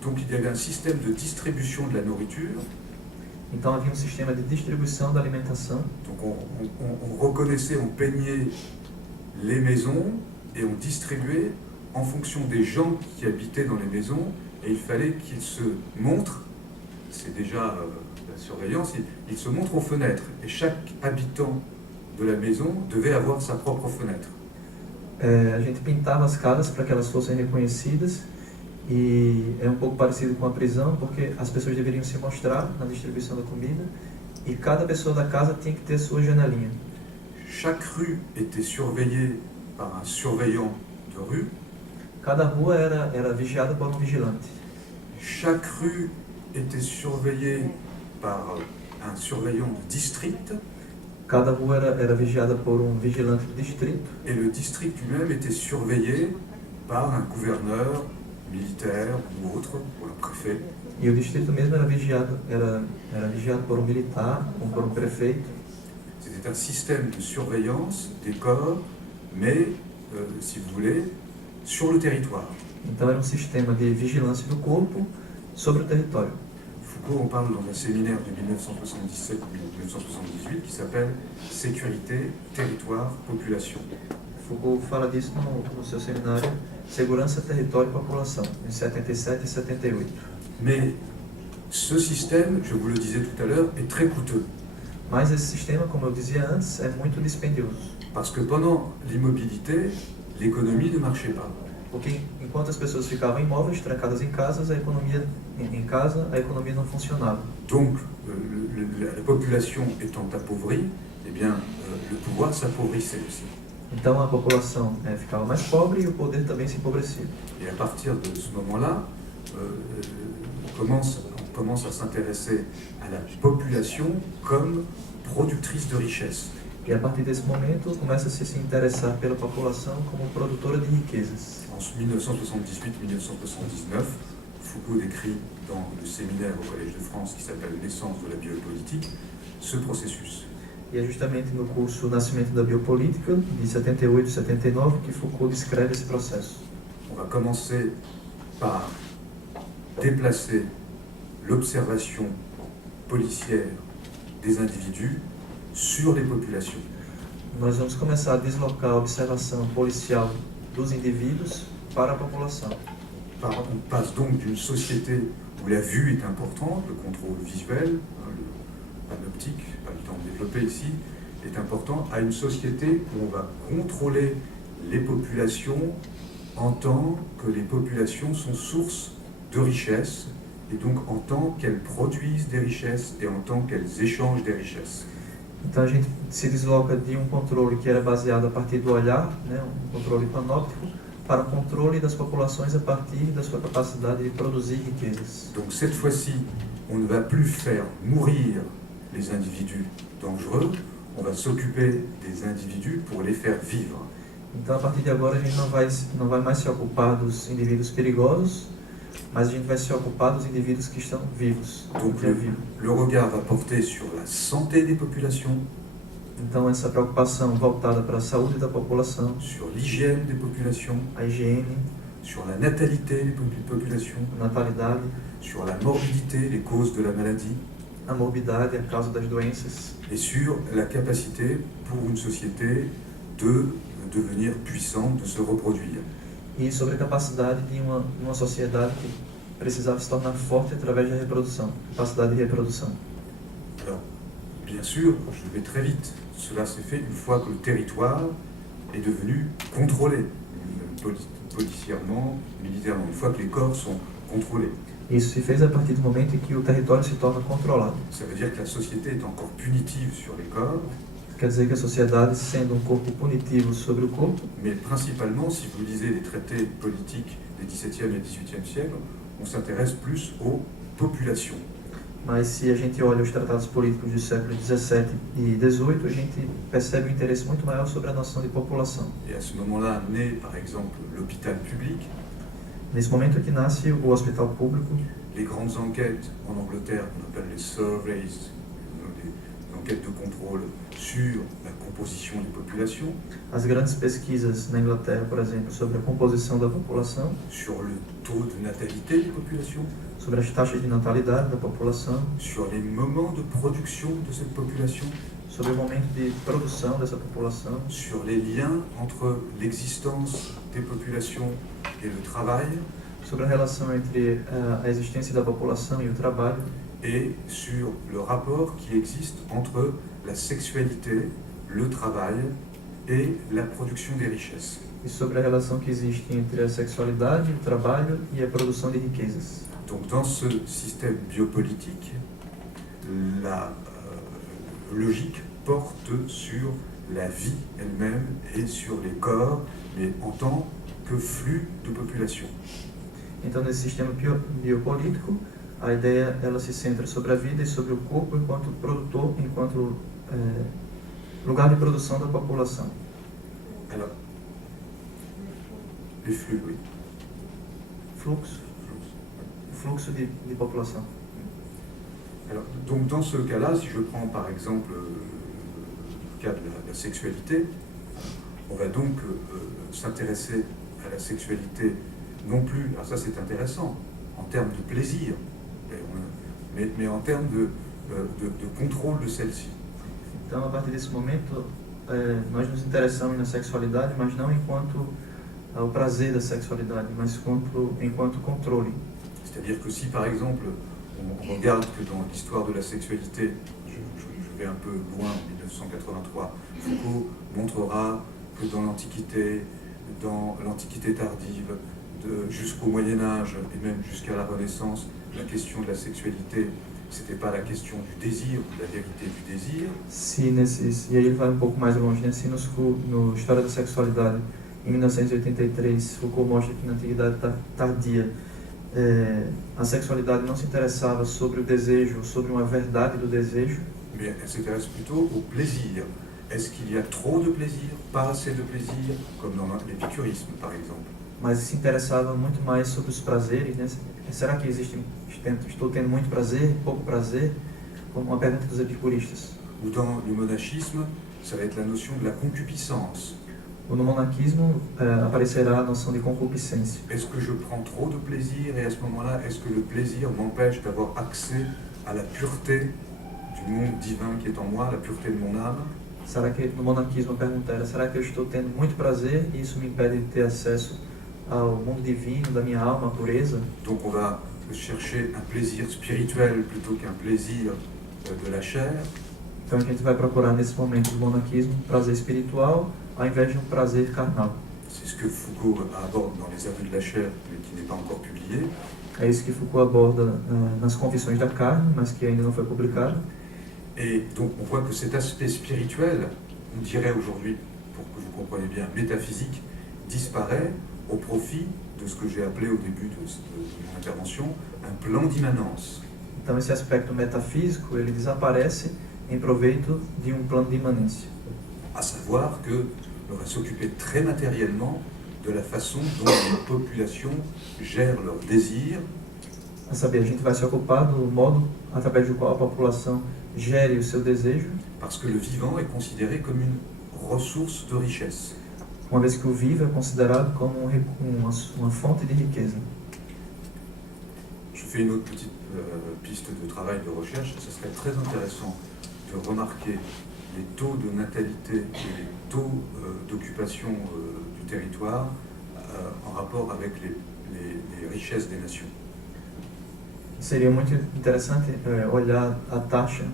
Donc il y avait un système de distribution de la nourriture. Então havia sistema de distribuição da alimentação. Donc on reconnaissait, on peignait les maisons et on distribuait en fonction des gens qui habitaient dans les maisons, et il fallait qu'ils se montrent, c'est déjà la surveillance, ils se montrent aux fenêtres, et chaque habitant de la maison devait avoir sa propre fenêtre. A gente pintava as casas para que elas fossem reconhecidas, e é um pouco parecido com a prisão, porque as pessoas deveriam se mostrar na distribuição da comida, e cada pessoa da casa tinha que ter sua janelinha. Chaque rue était surveillée par un surveillant de rue. Cada rua era vigiada por um vigilante. Chaque rue était surveillée par un surveillant de district. Cada rua era vigiada por um vigilante de distrito. Et le district lui-même était surveillé par un gouverneur militaire ou autre, ou un préfet. E o distrito mesmo era vigiado por um militar ou por um prefeito. C'était un système de surveillance des corps, mais, si vous voulez, sur le territoire. Então era sistema de vigilância do corpo sobre o território. Foucault en parle dans un séminaire de 1977 ou 1978 qui s'appelle Sécurité, territoire, population. Foucault fala disso no seu seminário Segurança, Território e População, em 77 e 78. Mais ce système, je vous le disais tout à l'heure, est très coûteux. Mas esse sistema, como eu dizia antes, é muito dispendioso. Parce que pendant l'immobilité, l'économie ne marchait pas. Porque enquanto as pessoas ficavam imóveis, trancadas em casas, a economia não funcionava. Donc, la population étant appauvrie, eh bien, le pouvoir s'appauvrissait aussi. Então a população ficava mais pobre e o poder também se empobrecia. Et à partir de ce moment-là, on commence à s'intéresser à la population comme productrice de richesse. E a partir desse momento começa-se a se interessar pela população como produtora de riquezas. En 1978-1979, Foucault décrit dans le séminaire au Collège de France qui s'appelle Naissance de la biopolitique ce processus. E é justamente no curso Nascimento da Biopolítica, de 78 e 79, que Foucault descreve esse processo. On va commencer par déplacer l'observation policière des individus sur les populations. Nós vamos começar a deslocar a observação policial dos indivíduos para a população. On passe donc d'une société où la vue est importante, le contrôle visuel, le panoptique, pas le temps de développer ici, est important, à une société où on va contrôler les populations en tant que les populations sont source de richesses, et donc en tant qu'elles produisent des richesses et en tant qu'elles échangent des richesses. Então a gente se desloca de controle que era baseado a partir do olhar, né, controle panóptico, para controle das populações a partir da sua capacidade de produzir riquezas. Donc cette fois-ci, on ne va plus faire mourir les individus dangereux, on va s'occuper des individus pour les faire vivre. Então a partir de agora a gente não vai mais se ocupar dos indivíduos perigosos, mas a gente vai se ocupar dos indivíduos que estão vivos. Donc le regard va porter sur la santé des populations, então essa preocupação voltada para a saúde da população, sur l'hygiène des populations, a higiene, sur la natalité des populations, a natalidade, sur la morbidité, les causes de la maladie, a morbidade, a causa das doenças, et sur la capacité pour une société de devenir puissante, de se reproduire. e sobre a capacidade de uma sociedade que precisava se tornar forte através da reprodução, capacidade de reprodução. Alors, bien sûr, je vais très vite. Cela s'est fait une fois que le territoire est devenu contrôlé, policièrement, militairement, une fois que les corps sont contrôlés. Isso se fez a partir do momento em que o território se torna controlado. Ça veut dire que la société est encore punitive sur les corps. Quer dizer que a sociedade, sendo corpo punitivo sobre o corpo, Mais principalement, si vous lisez les traités politiques des XVIIe et XVIIIe siècles, on s'intéresse plus aux populations. mas se a gente olha os tratados políticos do século XVII e XVIII, a gente percebe um interesse muito maior sobre a noção de população. Et à ce moment-là, naît par exemple l'hôpital public, Nesse momento que nasce o hospital público, les grandes enquêtes en Angleterre qu'on appelle les surveys, des enquêtes de contrôle sur la composition des populations, as grandes pesquisas na Inglaterra, por exemplo, sobre a composição da população, sur le taux de natalité des populations, sobre as taxas de natalidade da população, sur les moments de production de cette population, sobre o momento de produção dessa população, sur les liens entre l'existence des populations et le travail, sobre a relação entre a existência da população e o trabalho, et sur le rapport qui existe entre la sexualité, le travail et la production des richesses. e sobre a relação que existe entre a sexualidade, o trabalho e a produção de riquezas. Donc dans ce système biopolitique, la logique porte sur la vie elle-même et sur les corps, mais en tant que flux de population. Então, nesse sistema biopolítico, a ideia ela se centra sobre a vida e sobre o corpo enquanto produtor, enquanto lugar de produção da população. Alors, les flux, oui. Fluxo de população. Alors, donc dans ce cas-là, si je prends par exemple le cas de la sexualité, on va donc s'intéresser à la sexualité non plus, alors ça c'est intéressant, en termes de plaisir, mais en termes de contrôle de celle-ci. Então, a partir desse momento, nós nos interessamos na sexualidade, mas não enquanto o prazer da sexualidade, mas enquanto controle. C'est-à-dire que si par exemple on regarde que dans l'histoire de la sexualité, je vais un peu loin, en 1983, Foucault montrera que dans l'Antiquité tardive, jusqu'au Moyen-Âge et même jusqu'à la Renaissance, la question de la sexualité, c'était pas la question du désir ou de la vérité du désir. E aí ele vai um pouco mais longe, né? Se no História da Sexualidade, em 1983, Foucault mostra que na Antiguidade Tardia, a sexualidade não se interessava sobre o desejo, sobre uma verdade do desejo, mais elle s'intéresse plutôt au plaisir. Est-ce qu'il y a trop de plaisir, pas assez de plaisir, comme dans l'épicurisme par exemple? Mas se interessava muito mais sobre os prazeres, né? Será que estou tendo muito prazer, pouco prazer? Como uma pergunta dos epicuristas. Ou dans le monachisme, ça va être la notion de la concupiscence. Ou no monaquismo aparecerá a noção de concupiscência. Est-ce que je prends trop de plaisir et à ce moment-là, est-ce que le plaisir m'empêche d'avoir accès à la pureté du monde divin qui est en moi, la pureté de mon âme? Será que no monaquismo a pergunta era, será que eu estou tendo muito prazer e isso me impede de ter acesso ao mundo divino da minha alma, a pureza? Donc on va chercher un plaisir spirituel plutôt qu'un plaisir de la chair. Então a gente vai procurar nesse momento do monaquismo um prazer espiritual ao invés de um prazer carnal. ce que Foucault aborde dans Les aveux de la chair, mais qui n'est pas encore publié. É isso que Foucault aborda nas Confissões da Carne, mas que ainda não foi publicado. Et donc on voit que cet aspect spirituel, on dirait aujourd'hui, pour que vous compreniez bien, métaphysique, disparaît au profit de ce que j'ai appelé au début de mon intervention un plan d'immanence. Então esse aspecto metafísico, ele desaparece em proveito de plano de imanência. À savoir que on va s'occuper très matériellement de la façon dont les populations gèrent leurs désirs. A saber, a gente vai se ocupar do modo através do qual a população gere o seu desejo. Parce que le vivant est considéré comme une ressource de richesse. Uma vez que o vivo é considerado como uma fonte de riqueza. Je fais une autre petite piste de travail, de recherche. Ce serait très intéressant de remarquer les taux de natalité et les taux d'occupation du territoire en rapport avec les richesses des nations. Seria muito interessante olhar a taxa.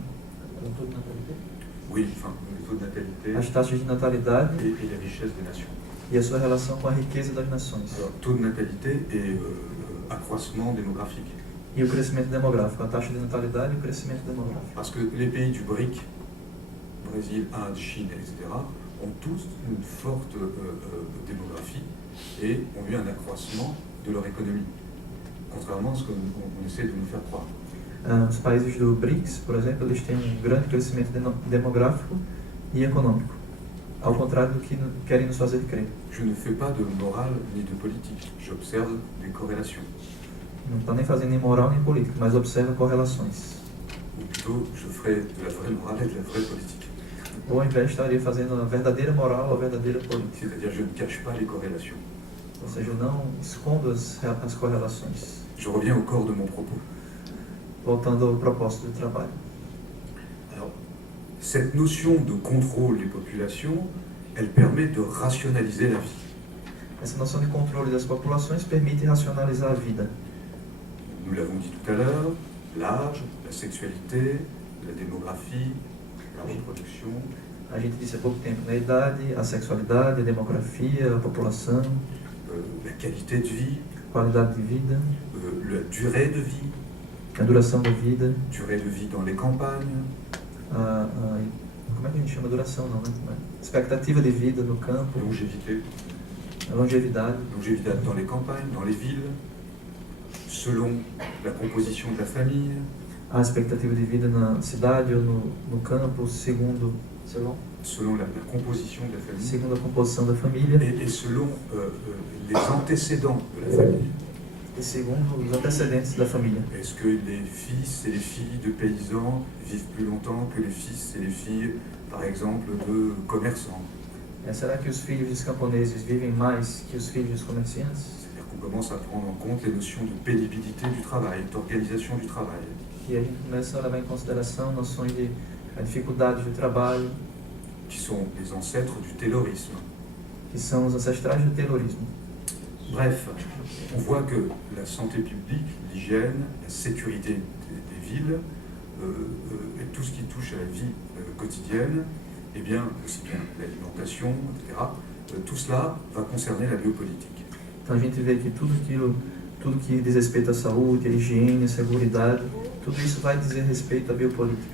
Oui, enfin, le taux de natalité As taxas de natalidade et les richesses des nations. E a sua relação com a riqueza das nações. Alors, taux de natalité et accroissement démographique. E o crescimento demográfico, a taxa de natalidade e o crescimento demográfico. Parce que les pays du BRIC, Brésil, Inde, Chine, etc., ont tous une forte démographie et ont eu un accroissement de leur économie, contrairement à ce qu'on essaie de nous faire croire. Os países do BRICS, por exemplo, eles têm grande crescimento demográfico e econômico, ao contrário do que querem nos fazer crer. Je ne fais pas de morale ni de politique, j'observe des corrélations. Não está nem fazendo nem moral nem política, mas observa correlações. Ou plutôt, je ferai de la vraie morale et de la vraie politique. Ou ao invés estaria fazendo a verdadeira moral ou a verdadeira política. C'est-à-dire, je ne cache pas les corrélations. Ou seja, eu não escondo as correlações. Je reviens au corps de mon propos. Voltando ao propósito do trabalho. Alors, cette notion de contrôle des populations, elle permet de rationaliser la vie. Essa noção de controle das populações permite racionalizar a vida. Nous l'avons dit tout à l'heure, l'âge, la sexualité, la démographie, la reproduction. A gente disse há pouco tempo, né? A idade, a sexualidade, a demografia, a população, la qualité de vie, qualidade de vida, la durée de vie, a duração da vida, durée de vie dans les campagnes, como é que a gente chama duração, não, né? Expectativa de vida no campo, longévité, a longevidade, dans les campagnes, dans les villes, selon la composition de la famille, a expectativa de vida na cidade ou no campo, segundo la composition de la famille, segundo a composição da família et selon les antécédents de la famille. e segundo os antecedentes da família. Est-ce que les fils et les filles de paysans vivent plus longtemps que les fils et les filles, par exemple, de commerçants? Será que os filhos dos camponeses vivem mais que os filhos dos comerciantes? C'est-à-dire qu'on commence à prendre en compte les notions de pénibilité du travail, d'organisation du travail. E a gente começa a levar em consideração noções de dificuldades do trabalho, qui sont les ancêtres du taylorisme. que são os ancestrais do terrorismo. Bref, on voit que la santé publique, l'hygiène, la sécurité des villes, et tout ce qui touche à la vie quotidienne, eh bien, aussi bien l'alimentation, etc., tout cela va concerner la biopolitique. Então a gente vê que tudo que diz respeito à saúde, à higiene, à segurança, tudo isso vai dizer respeito à biopolítica.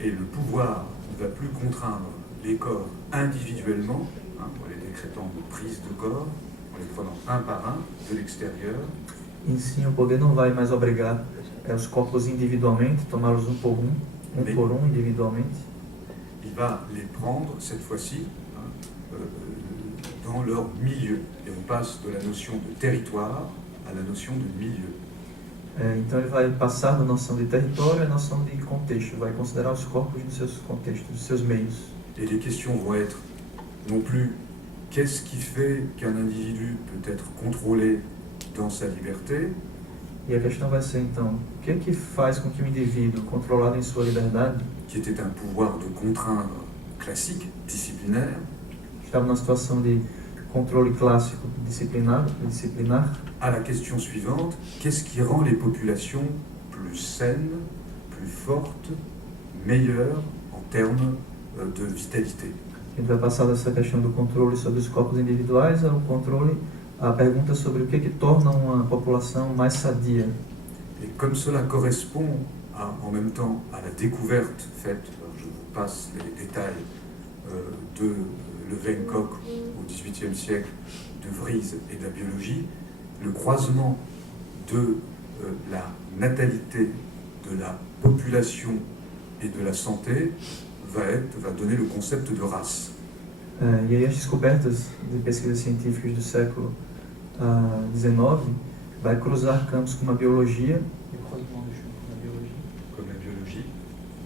Et le pouvoir ne va plus contraindre les corps individuellement, en les décrétant de prise de corps, en les prenant un par un de l'extérieur. E sim, o poder não vai mais obrigar os corpos individualmente, tomá-los um por um individualmente. Il va les prendre, cette fois-ci, dans leur milieu. Et on passe de la notion de territoire à la notion de milieu. Então ele vai passar da noção de território à noção de contexto, vai considerar os corpos nos seus contextos, nos seus meios. Et les questions vont être non plus qu'est-ce qui fait qu'un individu peut être contrôlé dans sa liberté. E a questão vai ser então, o que é que faz com que um indivíduo controlado em sua liberdade, qui était un pouvoir de contraindre classique, disciplinaire, estava numa situação de controle clássico disciplinar, à la question suivante, qu'est-ce qui rend les populations plus saines, plus fortes, meilleures en termes de vitalité? A gente vai passar dessa questão do controle sobre os corpos individuais ao controle, à pergunta sobre o que torna uma população mais sadia. Et comme cela correspond en même temps à la découverte faite, alors je vous passe les détails de Leeuwenhoek au XVIIIe siècle, de Vries et de la biologie, le croisement de la natalité, de la population et de la santé va donner le concept de race. E aí as descobertas de pesquisas científicas do século XIX vai cruzar campos como a biologia, comme la biologie,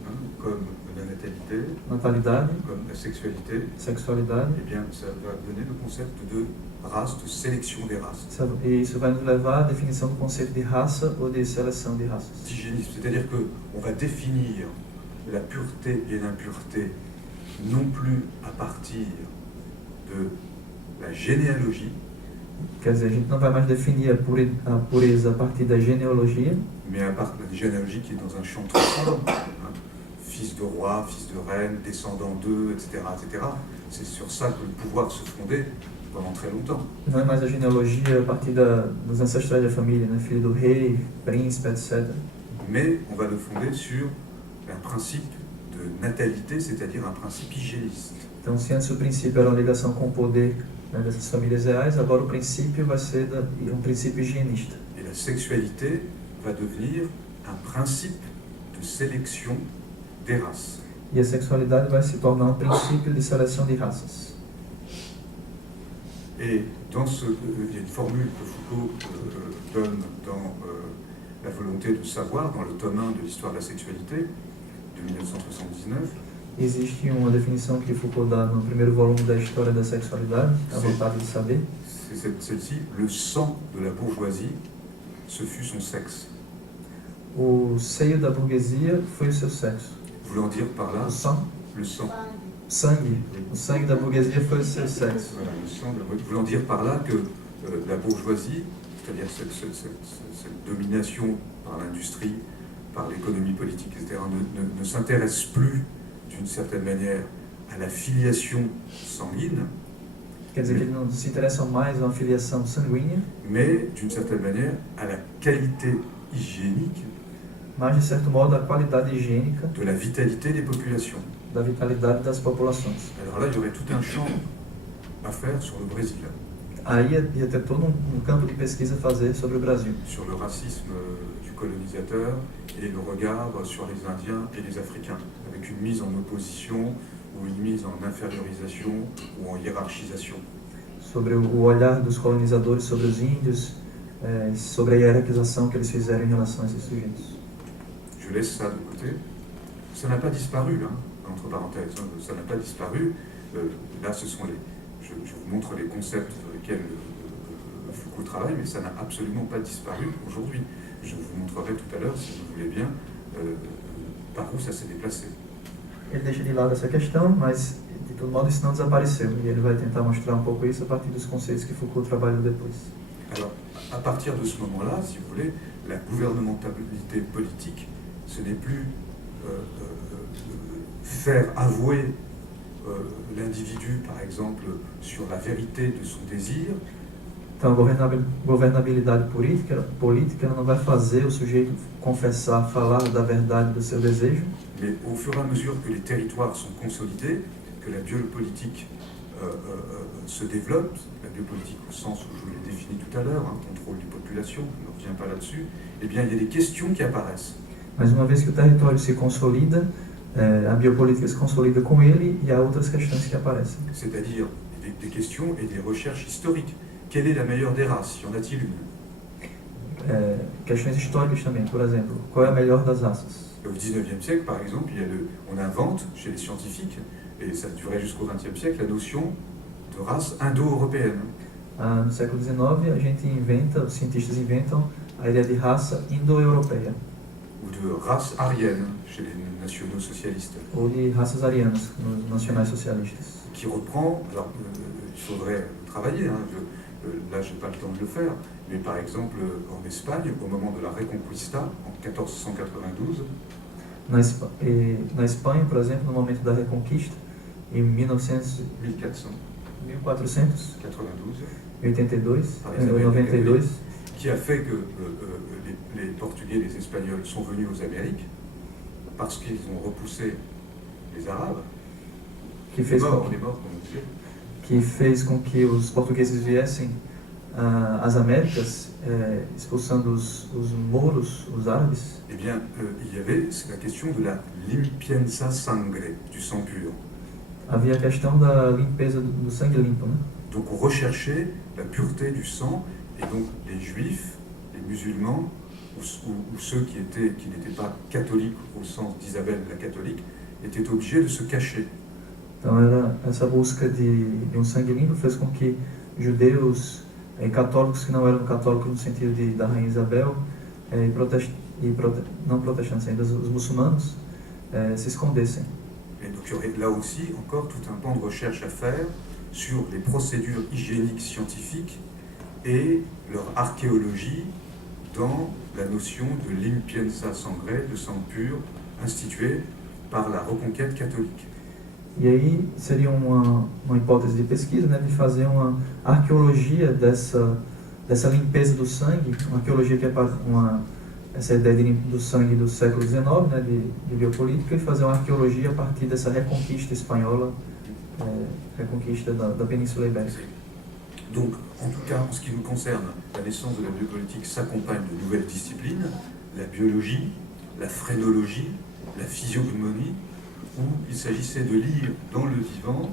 hein, comme la natalité, natalidade, comme la sexualité, sexualidade. eh bien ça va donner le concept de race, de sélection des races. E isso vai nos levar à definição do conceito de raça ou de seleção de raças. D'hygiénisme, c'est-à-dire qu'on va définir la pureté et l'impureté non plus à partir de la généalogie, Quer dizer, a gente não vai mais definir a pureza a partir da genealogia, mais à partir de la généalogie qui est dans un champ transcendant. Hein. Fils de roi, fils de reine, descendant d'eux, etc., etc. C'est sur ça que le pouvoir se fondait pendant très longtemps. não é mais a genealogia a partir dos ancestrais da família, né? Filho do rei, príncipe, etc. Mais on va le fonder sur un principe de natalité, c'est-à-dire un principe hygiéniste. Então, se antes o princípio era uma ligação com o poder, né, dessas famílias reais, agora o princípio vai ser um princípio higienista. Et la sexualité va devenir un principe de sélection des races. E a sexualidade vai se tornar um princípio de seleção de raças. Et il y a une formule que Foucault donne dans La volonté de savoir, dans le tome 1 de l'histoire de la sexualité de 1979. Existe uma definição que Foucault dá no primeiro volume da História da Sexualidade, A Vontade de Saber. C'est celle-ci: le sang de la bourgeoisie, ce fut son sexe. O seio da burguesia foi o seu sexo. Voulant dire par là, O sang, le sang. sangue. O sangue da burguesia foi o seu sexo. Voilà, le sang de la bourgeoisie. Voulant dire par là que la bourgeoisie, c'est-à-dire cette domination par l'industrie, par l'économie politique, etc., ne s'intéresse plus d'une certaine manière à la filiation sanguine, Quer dizer que eles não se interessam mais a uma filiação sanguínea, mais d'une certaine manière à la qualité hygiénique mas de certo modo a qualidade higiênica de la vitalité des populations. da vitalidade das populações. Alors là, il y aurait tout un champ à faire sur le Brésil, Aí ia ter todo um campo de pesquisa a fazer sobre o Brasil, sur le racisme du colonisateur et le regard sur les Indiens et les Africains, avec une mise en opposition ou une mise en infériorisation ou en hiérarchisation. sobre o olhar dos colonizadores sobre os índios, sobre a hierarquização que eles fizeram em relação a esses sujeitos. Je laisse ça de côté. Ça n'a pas disparu, hein, entre parenthèses, hein, ça n'a pas disparu. Là, ce sont je vous montre les concepts sur lesquels Foucault travaille, mais ça n'a absolument pas disparu aujourd'hui. Je vous montrerai tout à l'heure, si vous voulez bien, par où ça s'est déplacé. Ele deixa de lado essa questão, mas de todo modo isso não desapareceu. E ele vai tentar mostrar um pouco isso a partir dos conceitos que Foucault trabalhou depois. Alors, à partir de ce moment-là, si vous voulez, la gouvernementalité politique, ce n'est plus faire avouer l'individu, par exemple, sur la vérité de son désir. Então, a governabilidade política ela não vai fazer o sujeito confessar, falar da verdade do seu desejo, Mais au fur et à mesure que les territoires sont consolidés, que la biopolitique se développe, la biopolitique au sens où je vous l'ai défini tout à l'heure, hein, contrôle des populations, je ne reviens pas là-dessus, eh bien il y a des questions qui apparaissent. mas uma vez que o território se consolida, a biopolítica se consolida com ele e há outras questões que aparecem. C'est-à-dire des questions et des recherches historiques. Quelle est la meilleure des races? Y en a-t-il une? Questões históricas também, por exemplo, qual é a melhor das raças? Au XIXe siècle, par exemple, on invente chez les scientifiques, et ça durait jusqu'au XXe siècle, la notion de race indo-européenne. No século XIX, a gente inventa, os cientistas inventam a ideia de raça indo-europeia, Ou de race aryenne chez les nationaux socialistes, ou de raças arianas, nos nacionais socialistas. qui reprend, alors il faudrait travailler, hein, là je n'ai pas le temps de le faire, mais par exemple en Espagne, au moment de la Reconquista, en 1492, Na Espanha, por exemplo, no momento da Reconquista, em 1492, 1492, qui a fait que les Portugais et les Espagnols sont venus aux Amériques parce qu'ils ont repoussé les Arabes, que fez com que os portugueses viessem às Américas, expulsando os mouros, os árabes. Eh bien, il y avait la question de la limpieza sangre, du sang pur. Havia a questão da limpeza do sangue limpo, né? Donc on recherchait la pureté du sang, et donc les juifs, les musulmans, ou ceux qui n'étaient pas catholiques au sens d'Isabelle la catholique, étaient obligés de se cacher. Então era essa busca de sangue limpo fez com que judeus católicos que não eram católicos no sentido da Rainha Isabel não protestantes ainda, os muçulmanos se escondessem. Et donc il y aurait là aussi encore tout un pan de recherche à faire sur les procédures hygiéniques scientifiques et leur archéologie dans la notion de limpieza sangre, de sang pur, instituée par la reconquête catholique. E aí seria uma hipótese de pesquisa, né, de fazer uma arqueologia dessa limpeza do sangue, uma arqueologia que é essa ideia do sangue do século XIX, né, de biopolítica, e fazer uma arqueologia a partir dessa reconquista espanhola, reconquista da Península Ibérica. Donc, en tout cas, en ce qui nous concerne, la naissance de la biopolitique s'accompagne de nouvelles disciplines, la biologie, la phrénologie, la physiognomonie, où il s'agissait de lire dans le vivant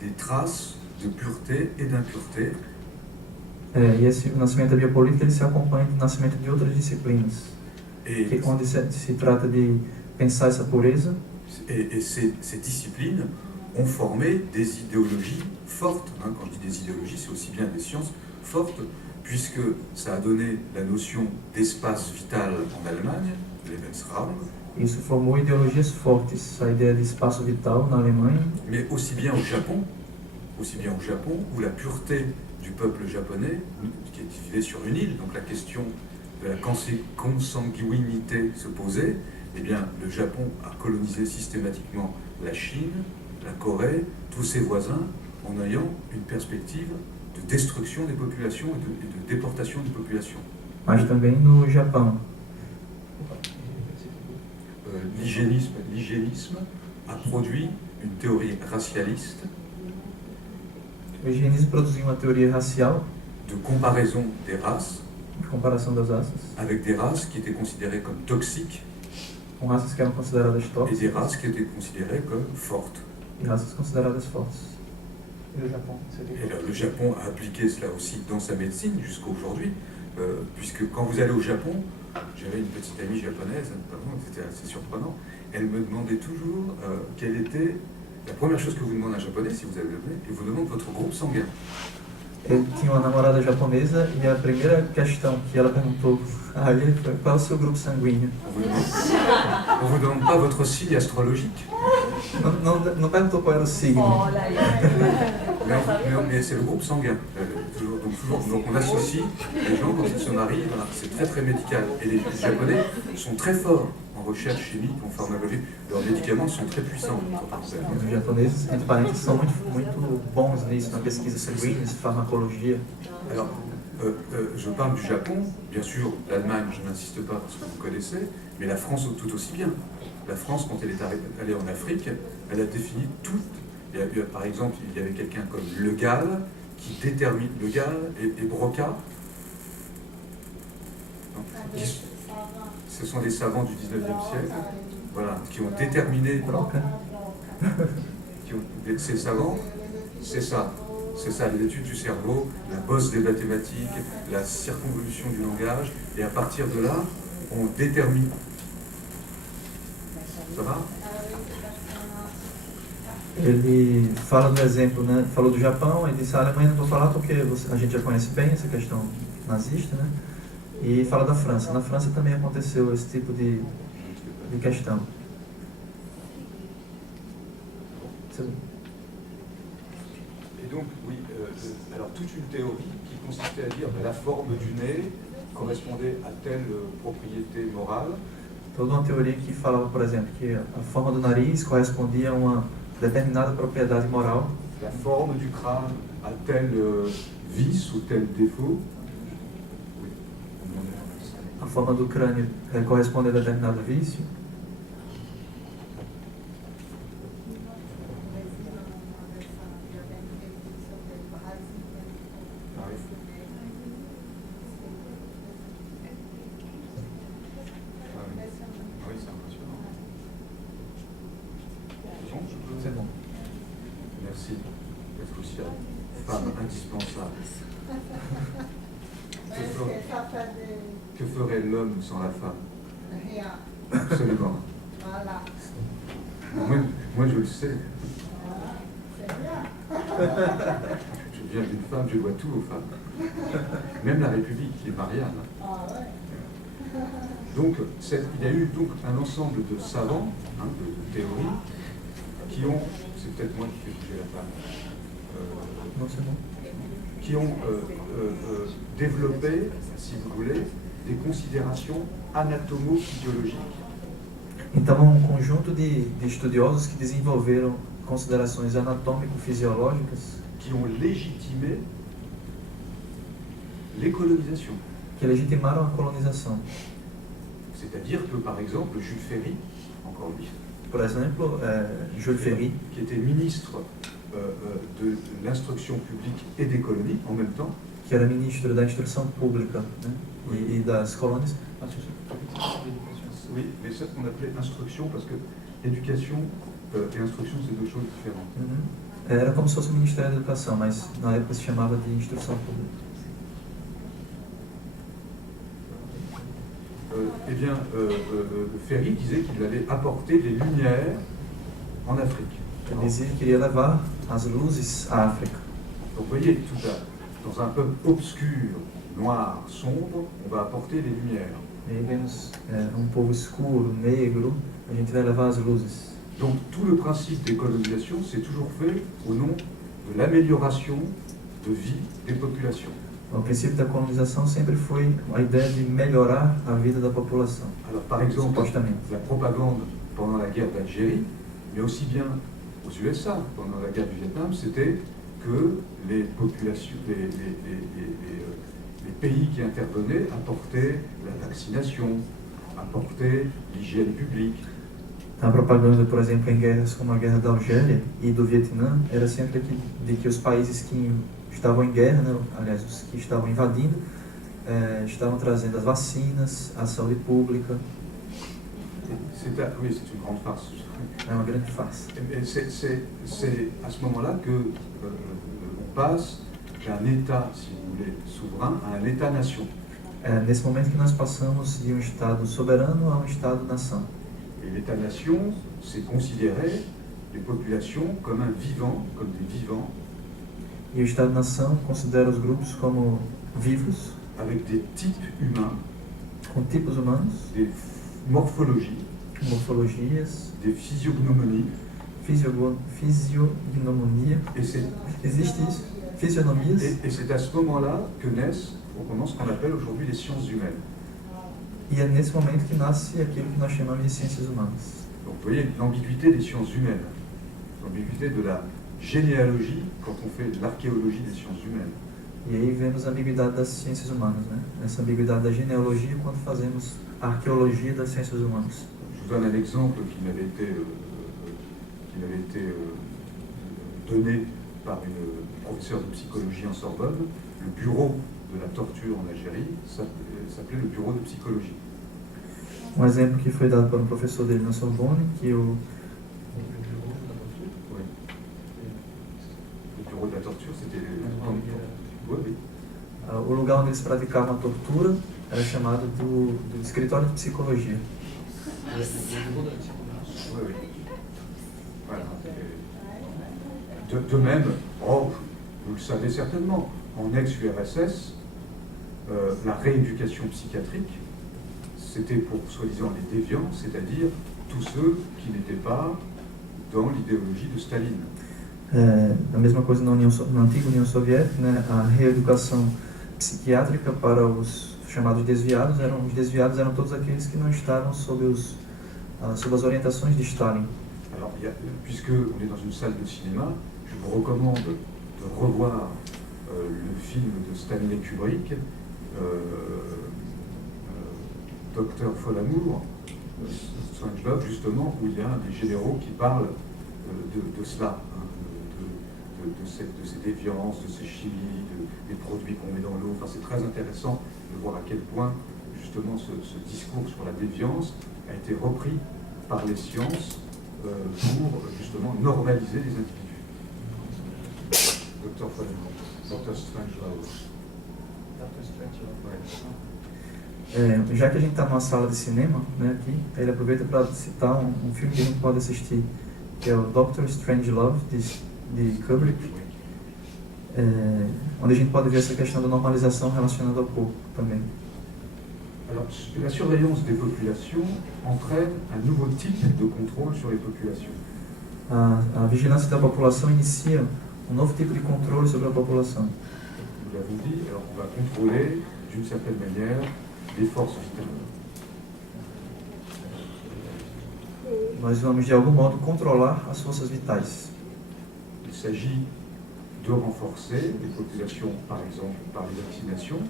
des traces de pureté et d'impureté. E esse nascimento da biopolítica ele se acompanha do nascimento de outras disciplinas, onde se trata de pensar essa pureza. Et ces disciplines ont formé des idéologies fortes. Quand je dis des idéologies, c'est aussi bien des sciences fortes, puisque ça a donné la notion d'espace vital en Allemagne, Lebensraum. Isso formou ideologias fortes, a ideia de espaço vital na Alemanha. Mais aussi bien au Japon, où la pureté du peuple japonais, qui vivait sur une île, donc la question de la consanguinité se posait. Eh bien, le Japon a colonisé systématiquement la Chine, la Corée, tous ses voisins, en ayant une perspective de destruction des populations et de déportation des populations. Mas também no Japão. L'hygiénisme a produit une théorie racialiste. O higienismo produziu uma teoria racial de comparaison des races, de comparação das raças, avec des races qui étaient considérées comme toxiques, com raças que eram consideradas et tóxicas des races qui étaient considérées comme fortes. e raças consideradas fortes. Et alors, le Japon a appliqué cela aussi dans sa médecine jusqu'à aujourd'hui, puisque quand vous allez au Japon, j'avais une petite amie japonaise, c'était assez surprenant, elle me demandait toujours quelle était la première chose que vous demandez à un japonais, si vous avez le nez, il vous demande votre groupe sanguin. Ele tinha uma namorada japonesa e a primeira questão que ela perguntou a ele foi: qual é o seu grupo sanguíneo? On vous demande pas votre signe astrologique. Não perguntou qual era o signo. Mais c'est le groupe sanguin. Donc on associe les gens quand ils se marient, voilà, c'est très très médical. Et les Japonais sont très forts en recherche chimique, en pharmacologie. Leurs médicaments sont très puissants. Os japoneses, entre parênteses, são muito bons nisso, na pesquisa sanguínea, farmacologia. Alors, je parle du Japon, bien sûr, l'Allemagne, je n'insiste pas parce que vous connaissez, mais la France tout aussi bien. La France, quand elle est allée en Afrique, elle a défini tout. Par exemple, il y avait quelqu'un comme Le Gall, qui détermine Le Gall et Broca. Ce sont des savants du 19e siècle, voilà, qui ont déterminé. Ces savants, c'est ça, les études du cerveau, la bosse des mathématiques, la circonvolution du langage, et à partir de là, on détermine. Ça va? Ele fala do exemplo, né? Falou do Japão, ele disse: a Alemanha não vou falar porque a gente já conhece bem essa questão nazista, né? E fala da França. Na França também aconteceu esse tipo de questão. Et donc, oui, alors toute une théorie qui consistait à dire que la forme du nez correspondait à telle propriété morale. Toda uma teoria que falava, por exemplo, que a forma do nariz correspondia a uma determinada propriedade moral. La forme du crâne a tel vice ou tel défaut. Oui. A forma do crânio corresponde a determinado vício. C'est bon. Merci. Petroussian, femme indispensable. Que ferait l'homme sans la femme? Rien. Absolument. Voilà. Moi, je le sais. C'est bien. Je viens d'une femme, je dois tout aux femmes. Même la République, qui est Marianne. Ah ouais. Donc, il y a eu donc un ensemble de savants, de théories, qui ont, c'est peut-être moi qui fais bouger la femme, Non, c'est bon. qui ont développé, si vous voulez, des considérations anatomo-physiologiques. Então, conjunto de estudiosos que desenvolveram considerações anatômico-fisiológicas Qui ont légitimé les colonisations. que legitimaram a colonização. C'est-à-dire que, par exemple, Jules Ferry, encore lui, Por exemplo, Jules Ferry, qui était ministre de l'instruction publique et des colonies en même temps, que era ministro da Instrução Pública, né, e das colônias. oui, mais c'est ce qu'on appelait instruction, parce que éducation et instruction, c'est deux choses différentes. Era como se fosse o Ministério da Educação, mas na época se chamava de Instrução Pública. Eh bien, Ferry disait qu'il allait apporter des lumières en Afrique. Ele dizia que queria levar as luzes à África. Donc, vous voyez, tout ça, dans un peuple obscur, noir, sombre, on va apporter les lumières. E aí vemos povo escuro, negro, a gente vai levar as luzes. Donc, tout le principe des colonisations, c'est toujours fait au nom de l'amélioration de vie des populations. O princípio da colonização sempre foi a ideia de melhorar a vida da população. Alors, par exemple, supostamente. la propagande pendant la guerre d'Algérie, mais aussi bien aux USA pendant la guerre du Vietnam, c'était que les populations, les pays qui intervenaient apportaient la vaccination, apportaient l'hygiène publique. A propaganda, por exemplo, em guerras como a Guerra da Algéria e do Vietnã, era sempre de que os países que estavam em guerra, né, aliás, os que estavam invadindo, estavam trazendo as vacinas, a saúde pública. Oui, c'est une grande farce. É uma grande farsa. C'est à ce moment-là que on passe d'un État, si vous voulez, souverain à un État-nation. É nesse momento que nós passamos de um Estado soberano a um Estado-nação. Et l'État-nation, c'est considérer les populations comme un vivant, comme des vivants. E o Estado-nação considera os grupos como vivos, avec des types humains, com tipos humanos, des morphologies, morfologias, des physiognomonies. Fisiognomonia. Existe isso? Fisionomias. Et c'est à ce moment-là que naissent, on commence ce qu'on appelle aujourd'hui les sciences humaines. E é nesse momento que nasce aquilo que nós chamamos de ciências humanas. Donc vous voyez l'ambiguïté des sciences humaines, l'ambiguïté de la généalogie quand on fait l'archéologie des sciences humaines. E aí vemos a ambiguidade das ciências humanas, né? Essa ambiguidade da genealogia quando fazemos a arqueologia das ciências humanas. Je vous donne un exemple qui m'avait été donné par une professeure de psychologie en Sorbonne. Le bureau de la torture en Algérie s'appelait le bureau de psychologie. Um exemplo que foi dado por um professor dele na Sorbonne, que o bureau de la torture, c'était o lugar onde eles praticavam a tortura era chamado do escritório de psicologia. Oui. Voilà. De même, vous le savez certainement, en ex-URSS, la rééducation psychiatrique, c'était pour soi-disant les déviants, c'est-à-dire tous ceux qui n'étaient pas dans l'idéologie de Staline. A mesma coisa na antiga União Soviética, né? A reeducação psiquiátrica para os chamados desviados eram todos aqueles que não estavam sob as orientações de Stalin. Alors, puisque on est dans une salle de cinéma, je vous recommande de revoir le film de Stanley Kubrick, Docteur Folamour, Strangelove, justement, où il y a des généraux qui parlent de cela, hein, de ces déviances, de ces chimies, des produits qu'on met dans l'eau. Enfin, c'est très intéressant de voir à quel point, justement, ce discours sur la déviance a été repris par les sciences pour, justement, normaliser les individus. Docteur Folamour, Docteur Strangelove. Já que a gente está numa sala de cinema, né, aqui, ele aproveita para citar um filme que a gente pode assistir, que é o Doctor Strangelove, de Kubrick, onde a gente pode ver essa questão da normalização relacionada ao corpo também. Alors, la surveillance des populations entraîne un nouveau type de contrôle sur les populations. A vigilância da população inicia um novo tipo de controle sobre a população. Nous l'avons dit, alors on va contrôler d'une certaine manière les forces vitales. Nós vamos, de algum modo, controlar as forças vitais. Il s'agit de renforcer les populations, par exemple, par les vaccinations.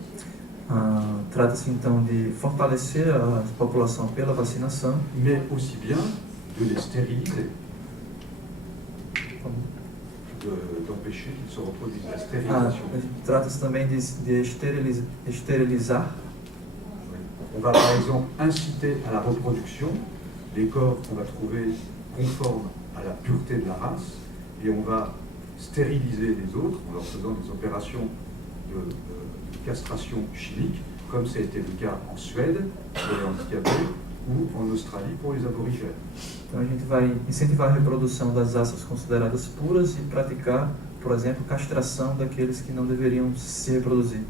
Trata-se, então, de fortalecer a população pela vacinação, mais aussi bien de les stériliser, d'empêcher qu'ils se reproduisent. La stérilisation. Trata-se também de esterilizar. On va par exemple inciter à la reproduction les corps qu'on va trouver conformes à la pureté de la race, et on va stériliser les autres en leur faisant des opérations de castration chimique, comme ça a été le cas en Suède pour les handicapés ou en Australie pour les aborigènes. Então a gente vai incentivar a reprodução das raças consideradas puras e praticar, por exemplo, castração daqueles que não deveriam se reproduzir,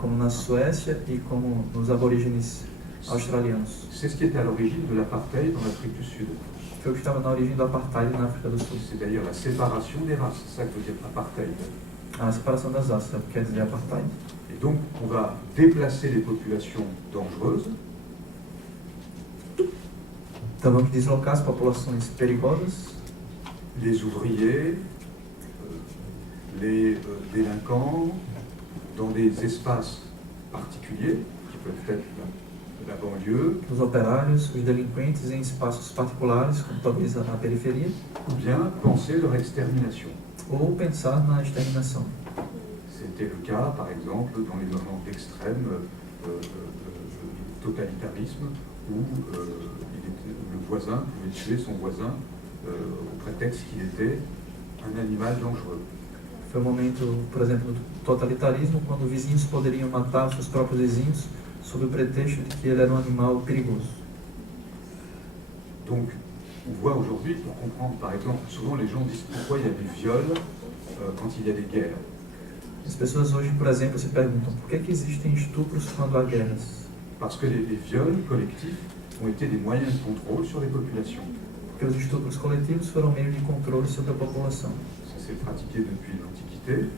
como na Suécia e como nos aborígenes australianos. C'est ce qui est à l'origine de l'apartheid en Afrique du Sud. Foi o que estava na origem do apartheid na África do Sul. C'est d'ailleurs la séparation des races, c'est ça que veut dire apartheid. A separação das raças, é o que quer dizer apartheid. Et donc, on va déplacer les populations dangereuses. Então vamos deslocar as populações perigosas. Les ouvriers, les délinquants, dans des espaces particuliers, qui peuvent être la banlieue. Os operários, os delinquentes em espaços particulares, como talvez a periferia. Ou bien penser leur extermination. Ou pensar na exterminação. C'était le cas, par exemple, dans les moments d'extrême totalitarisme, où le voisin pouvait tuer son voisin au prétexte qu'il était un animal dangereux. Foi um momento, por exemplo, do totalitarismo, quando vizinhos poderiam matar os seus próprios vizinhos sob o pretexto de que ele era um animal perigoso. Donc, on voit aujourd'hui, pour comprendre, par exemple, souvent les gens disent pourquoi il y a des viols quand il y a des guerres. As pessoas hoje, por exemplo, se perguntam por que existem estupros quando há guerras? Parce que les viols collectifs ont été des moyens de contrôle sur les populations. Porque os estupros coletivos foram meio de controle sobre a população. Ça s'est pratiqué depuis l'Antiquité,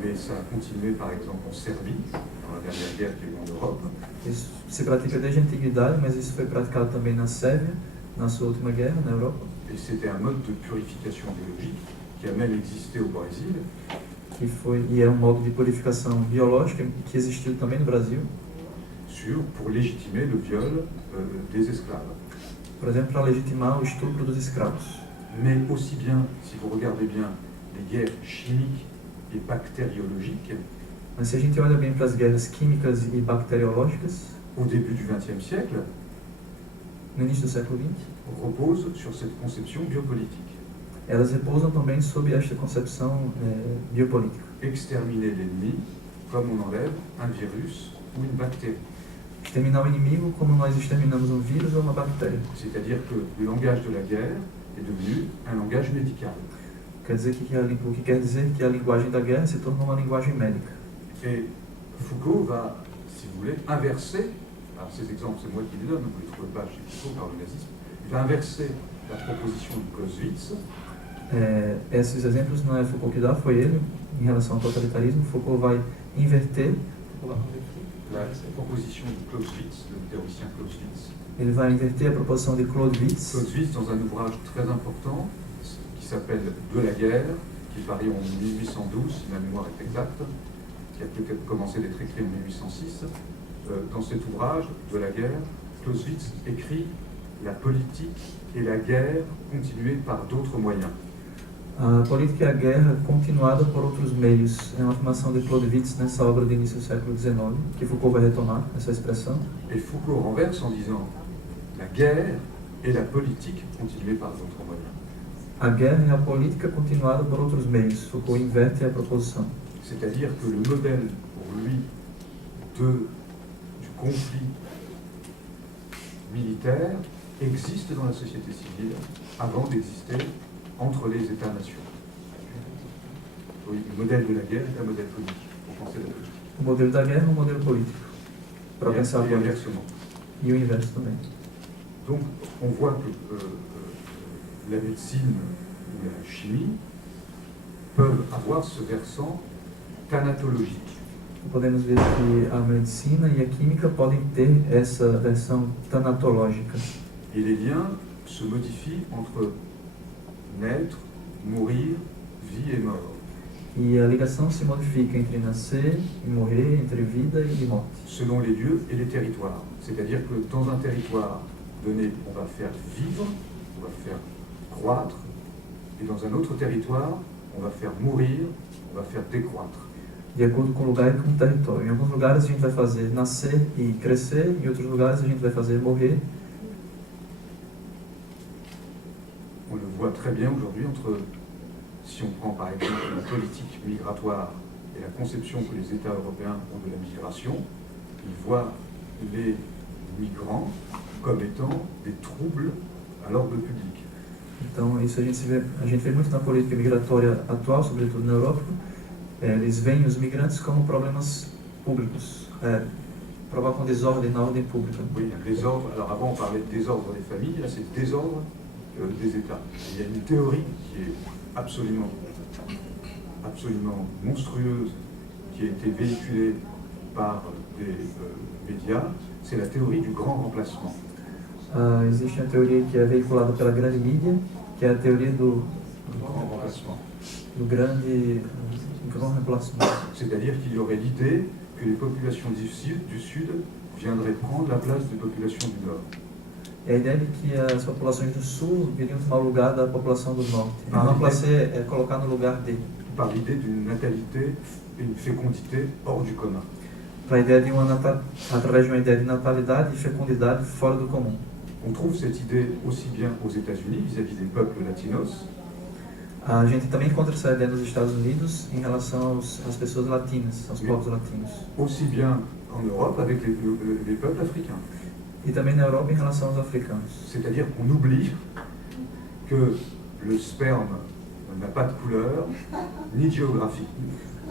mais ça a continué par exemple en Serbie, dans la dernière guerre qu'il y a eu en Europe. Isso se pratica desde a antiguidade, mas isso foi praticado também na Sérvia, na sua última guerra, na Europa. Et c'était un mode de purification biologique qui a même existé au Brésil. E é um modo de purificação biológica que existiu também no Brasil. Pour légitimer le viol des esclaves. Por exemplo, para legitimar o estupro dos escravos. Mais aussi bien, si vous regardez bien, les guerres chimiques et bactériologiques. Mas se a gente olha bem para as guerras químicas e bacteriológicas, au début du XXe siècle, no início do século XX, reposent sur cette conception biopolitique. Elas repousam também sob esta concepção biopolítica. Exterminer l'ennemi comme on enlève un virus ou une bactérie. Exterminar o inimigo como nós exterminamos um vírus ou uma bactéria. C'est-à-dire que le langage de la guerre est devenu un langage médical. Quer dizer o que quer dizer que a linguagem da guerra se tornou uma linguagem médica. Et Foucault va, si vous voulez, inverser, alors ces exemples c'est moi qui les donne, vous ne les trouvez pas chez Foucault par le nazisme, il va inverser la proposition de Clausewitz. Esses exemplos não é Foucault que dá, foi ele, em relação ao totalitarismo. Foucault vai inverter la proposition de Clausewitz, le théoricien Clausewitz. Ele vai inverter a proposição de Clausewitz. Clausewitz, dans un ouvrage très important qui s'appelle De la guerre, qui parait en 1812, si ma mémoire est exacte, qui a peut-être commencé d'être écrit en 1806. Dans cet ouvrage, De la guerre, Clausewitz écrit la politique et la guerre continuées par d'autres moyens. A política e a guerra continuada por outros meios. É uma afirmação de Clausewitz nessa obra de início do século XIX, que Foucault vai retomar essa expressão. Et Foucault renverse en disant la guerre et la politique continuées par d'autres moyens. A guerra é a política continuada por outros meios. Foucault inverte a proposição. C'est-à-dire que le modèle, pour lui, du conflit militaire existe dans la société civile avant d'exister entre les États-nations. Oui, le modèle de la guerre est un modèle politique, pour penser la politique. O modelo da guerra é um modelo político, para pensar a Et política. inversement. E o inverso também. Donc, on voit que la médecine ou la chimie peuvent avoir ce versant thanatologique. Podemos ver que a medicina e a química podem ter essa versão tanatológica. Et les liens se modifient entre naître, mourir, vie et mort. E a ligação se modifica entre nascer e morrer, entre vida e morte. Selon les lieux et les territoires. C'est-à-dire que dans un territoire donné, on va faire vivre, on va faire croître, et dans un autre territoire, on va faire mourir, on va faire décroître. De acordo com o lugar e com o território. Em alguns lugares a gente vai fazer nascer e crescer, em outros lugares a gente vai fazer morrer. On le voit très bien aujourd'hui entre, si on prend par exemple la politique migratoire et la conception que les États européens ont de la migration, ils voient les migrants comme étant des troubles à l'ordre public. Então, isso a gente vê muito na política migratória atual, sobretudo na Europa. Eles veem os migrantes como problemas públicos, provocam desordem na ordem pública. Oui, un désordre. Alors avant on parlait de désordre des familles, là c'est désordre des États. Il y a une théorie qui est absolument monstrueuse, qui a été véhiculée par des médias, c'est la théorie du grand remplacement. Existe uma teoria que é veiculada pela grande mídia, que é a teoria do Grand remplacement. grand remplacement. C'est-à-dire qu'il y aurait l'idée que les populations du Sud viendraient prendre la place des populations du Nord. É a ideia de que as populações do Sul viriam tomar o lugar da população do Norte. Remplacer é colocar no lugar de. Par l'idée d'une natalité et une fécondité hors du commun. Para a ideia de através de uma ideia de natalidade e fecundidade fora do comum. On trouve cette idée aussi bien aux États-Unis vis-à-vis des peuples latinos. A gente também encontra essa ideia nos Estados Unidos em relação às pessoas latinas, aos povos latinos. Aussi bien en Europe avec les peuples africains. E também na Europa em relação aos africanos. C'est-à-dire qu'on oublie que le sperme n'a pas de couleur ni de géographie.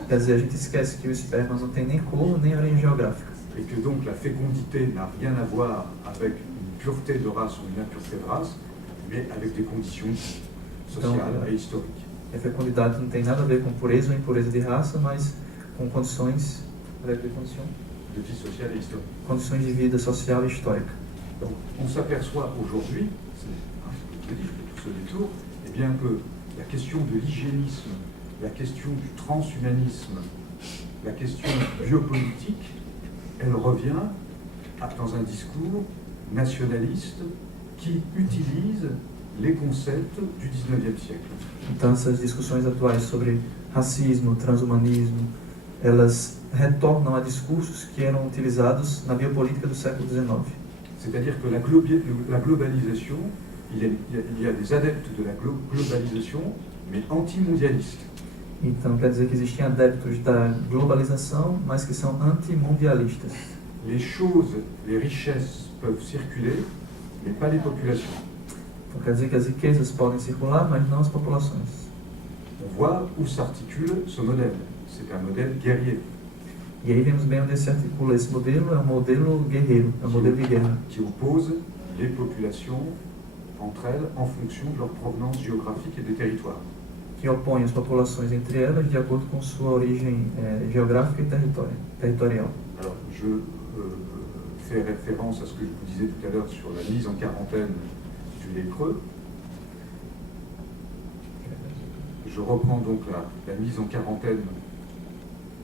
Quer dizer, a gente esquece que o esperma não tem nem cor nem origem geográfica. Et que donc la fécondité n'a rien à voir avec une pureté de race ou une impureté de race, mais avec des conditions sociales et historiques. A fecundidade não tem nada a ver com pureza ou impureza de raça, mas com condições de vie sociale et historique. Condições de vida social e histórica. Donc on s'aperçoit aujourd'hui, c'est ce que je dis, je fais tout ce détour, eh bien que la question de l'hygiénisme, la question du transhumanisme, la question biopolitique, elle revient dans un discours nationaliste qui utilise les concepts du XIXe siècle. Então essas discussões atuais sobre racismo, transhumanismo, elas retornam a discursos que eram utilizados na biopolítica do século XIX. C'est-à-dire que la globalisation, il y a des adeptes de la globalisation, mais antimondialistes. Então quer dizer que existem adeptos da globalização, mas que são antimundialistas. Les choses, les richesses peuvent circuler, mais pas les populations. Então quer dizer que as riquezas podem circular, mas não as populações. On voit où s'articule ce modèle. C'est un modèle guerrier. E aí vemos bem onde se articula esse modelo, é um modelo guerreiro, é um modelo de guerra. Qui oppose les populations entre elles en fonction de leur provenance géographique et des territoires. Que opõe as populações entre elas de acordo com sua origem geográfica e territorial. Alors, je fais référence à ce que je vous disais tout à l'heure sur la mise en quarantaine du lépreux. Je reprends donc la mise en quarantaine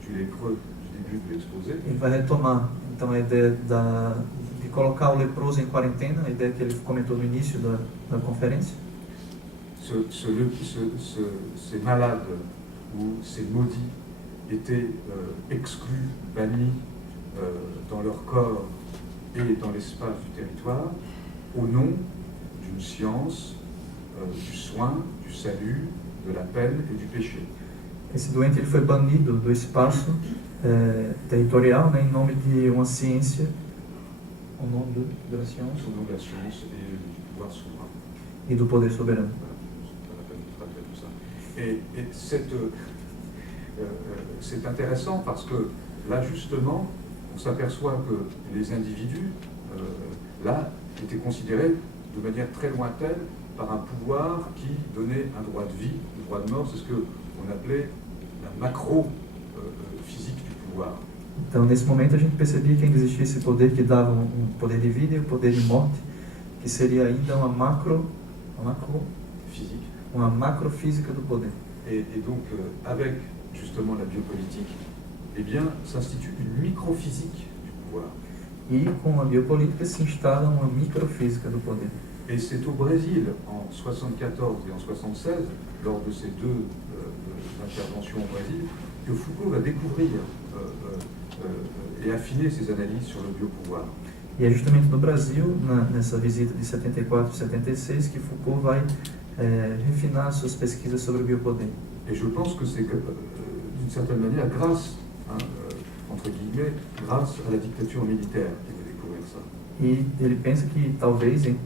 du lépreux du début de l'exposé. Ele vai retomar, então, a ideia de colocar o leproso em quarentena, a ideia que ele comentou no início da conferência. Ces malades ou ces maudits étaient exclus, bannis dans leur corps et dans l'espace du territoire au nom d'une science, du soin, du salut, de la peine et du péché. Esse doente ele foi banido do espaço territorial, né, em nome de uma ciência, au nom de la science, Au nom de la science et du pouvoir souverain. e do poder soberano. Voilà, pas la peine de traduire tout ça. Et c'est intéressant parce que là, justement, on s'aperçoit que les individus, là, étaient considérés de manière très lointaine par un pouvoir qui donnait un droit de vie, un droit de mort, c'est ce qu'on appelait la macro-physique du pouvoir. Então, nesse momento, a gente percebia que ainda existia esse poder que dava um poder de vida e um poder de morte, que seria ainda uma Physique. macrofísica do poder. Et donc, avec justement la biopolitique, eh bien, s'institue une microphysique du pouvoir. E com a biopolítica se instala uma microfísica do poder. Et c'est au Brésil, en 1974 et en 1976, lors de ces deux interventions au Brésil, que Foucault va découvrir et affiner ses analyses sur le biopouvoir. E é justamente no Brasil, nessa visita de 74 e 76, que Foucault vai refinar suas pesquisas sobre o biopoder. Et je pense que c'est d'une certaine manière grâce, entre guillemets, grâce à la dictature militaire qu'il va découvrir ça. E ele pensa que talvez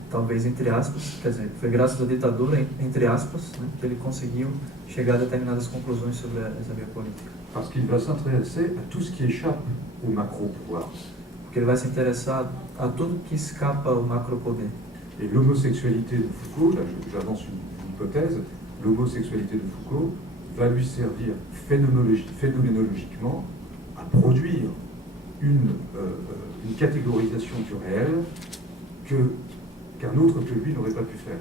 entre aspas, quer dizer, foi graças à ditadura, entre aspas, né, que ele conseguiu chegar a determinadas conclusões sobre essa biopolítica. Parce qu'il va s'intéresser à tout ce qui échappe au macro-pouvoir. Porque ele vai se interessar a tudo que escapa ao macropoder. Et l'homosexualité de Foucault, là j'avance une hypothèse, l'homosexualité de Foucault va lui servir phénoménologiquement à produire une catégorisation du réel qu'un autre que lui n'aurait pas pu faire.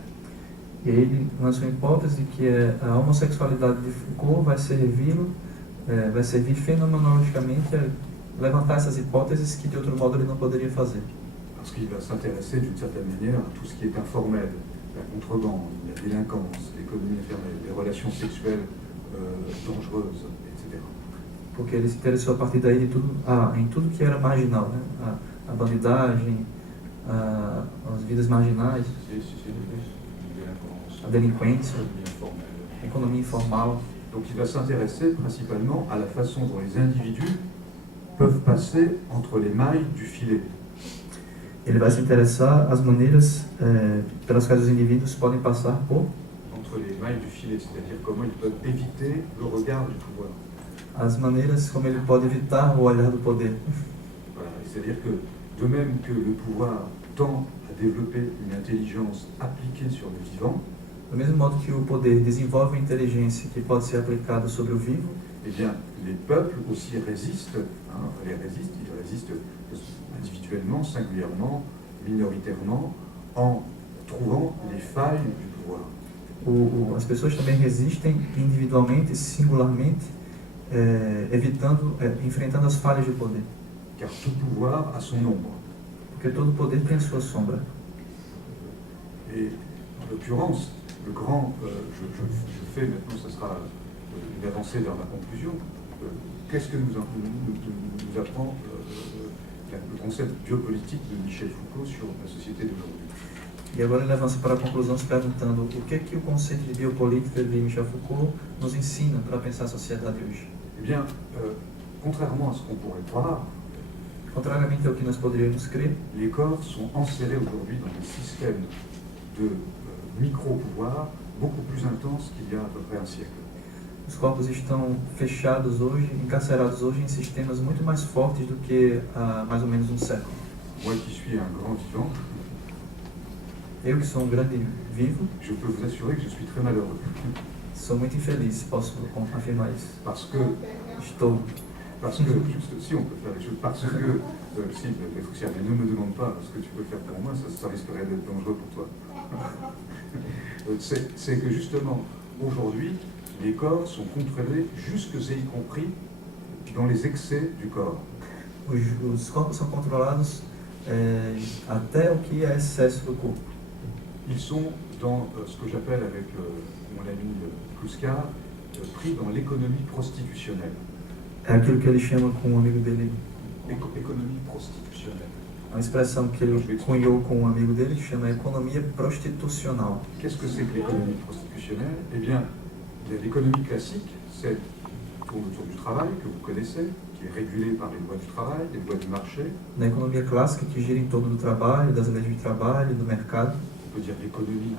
E ele lançou a hipótese de que a homossexualidade de Foucault vai servir fenomenologicamente a levantar essas hipóteses que de outro modo ele não poderia fazer. Parce qu'il va s'intéresser d'une certaine manière à tout ce qui est informel, la contrebande, la délinquance, l'économie informelle, les relations sexuelles dangereuses, etc. Porque ele se interessou a partir daí em tudo que era marginal, né? A bandidagem, as vidas marginais, a delinquência, a economia informal. Donc il va s'intéresser principalement à la façon dont les individus peuvent passer entre les mailles du filet. Ele vai se interessar às maneiras pelas quais os indivíduos podem passar por Entre les mailles du filet, c'est-à-dire comment ils peuvent éviter le regard du pouvoir. as maneiras como ele pode evitar o olhar do poder. Voilà. C'est-à-dire que de même que le pouvoir tend à développer une intelligence appliquée sur le vivant, Do mesmo modo que o poder desenvolve uma inteligência que pode ser aplicada sobre o vivo, eh bien, les peuples aussi résistent, ils résistent individuellement, singulièrement, minoritairement, en trouvant les failles du pouvoir. as pessoas também resistem individualmente, singularmente, enfrentando as falhas do poder. Car tout pouvoir a son ombre. Porque todo poder tem a sua sombra. Et en l'occurrence, le grand, je fais maintenant, ça sera une avancée vers ma conclusion. Qu'est-ce que nous apprend le concept biopolitique de Michel Foucault sur la société d'aujourd'hui? E agora ele avança para a conclusão se perguntando o que o conceito de biopolítica de Michel Foucault nos ensina para pensar a sociedade hoje. Eh bien, contrairement à ce qu'on pourrait croire, Contrariamente ao que nós poderíamos crer, les corps sont enserrés aujourd'hui dans des systèmes de micro-pouvoir beaucoup plus intenses qu'il y a à peu près un siècle. os corpos estão fechados hoje, encarcerados hoje em sistemas muito mais fortes do que há mais ou menos um século. Moi qui suis un grand vivant, Eu que sou um grande vivo, je peux vous assurer que je suis très malheureux. sou muito infeliz, posso afirmar isso. Parce que Estou, Parce que, juste si on peut faire les choses, parce que, si, Pétroussiane, mais ne me demande pas ce que tu peux faire pour moi, ça risquerait d'être dangereux pour toi. C'est que justement, aujourd'hui, les corps sont contrôlés jusque et y compris dans les excès du corps. Os corpos são controlados até o que é excesso do corpo. Ils sont dans ce que j'appelle avec mon ami Kluska, pris dans l'économie prostitutionnelle. É aquilo que ele chama com um amigo dele, Économie prostitutionnelle. uma expressão que ele cunhou com um amigo dele, que chama economia prostitucional. Qu'est-ce que c'est que l'économie prostitutionnelle? Eh bien, l'économie classique, c'est tourne autour du travail, que vous connaissez, qui est régulé par les lois du travail, les lois du marché. Na economia clássica, que gira em torno do trabalho, das leis de trabalho, do mercado. On peut dire l'économie,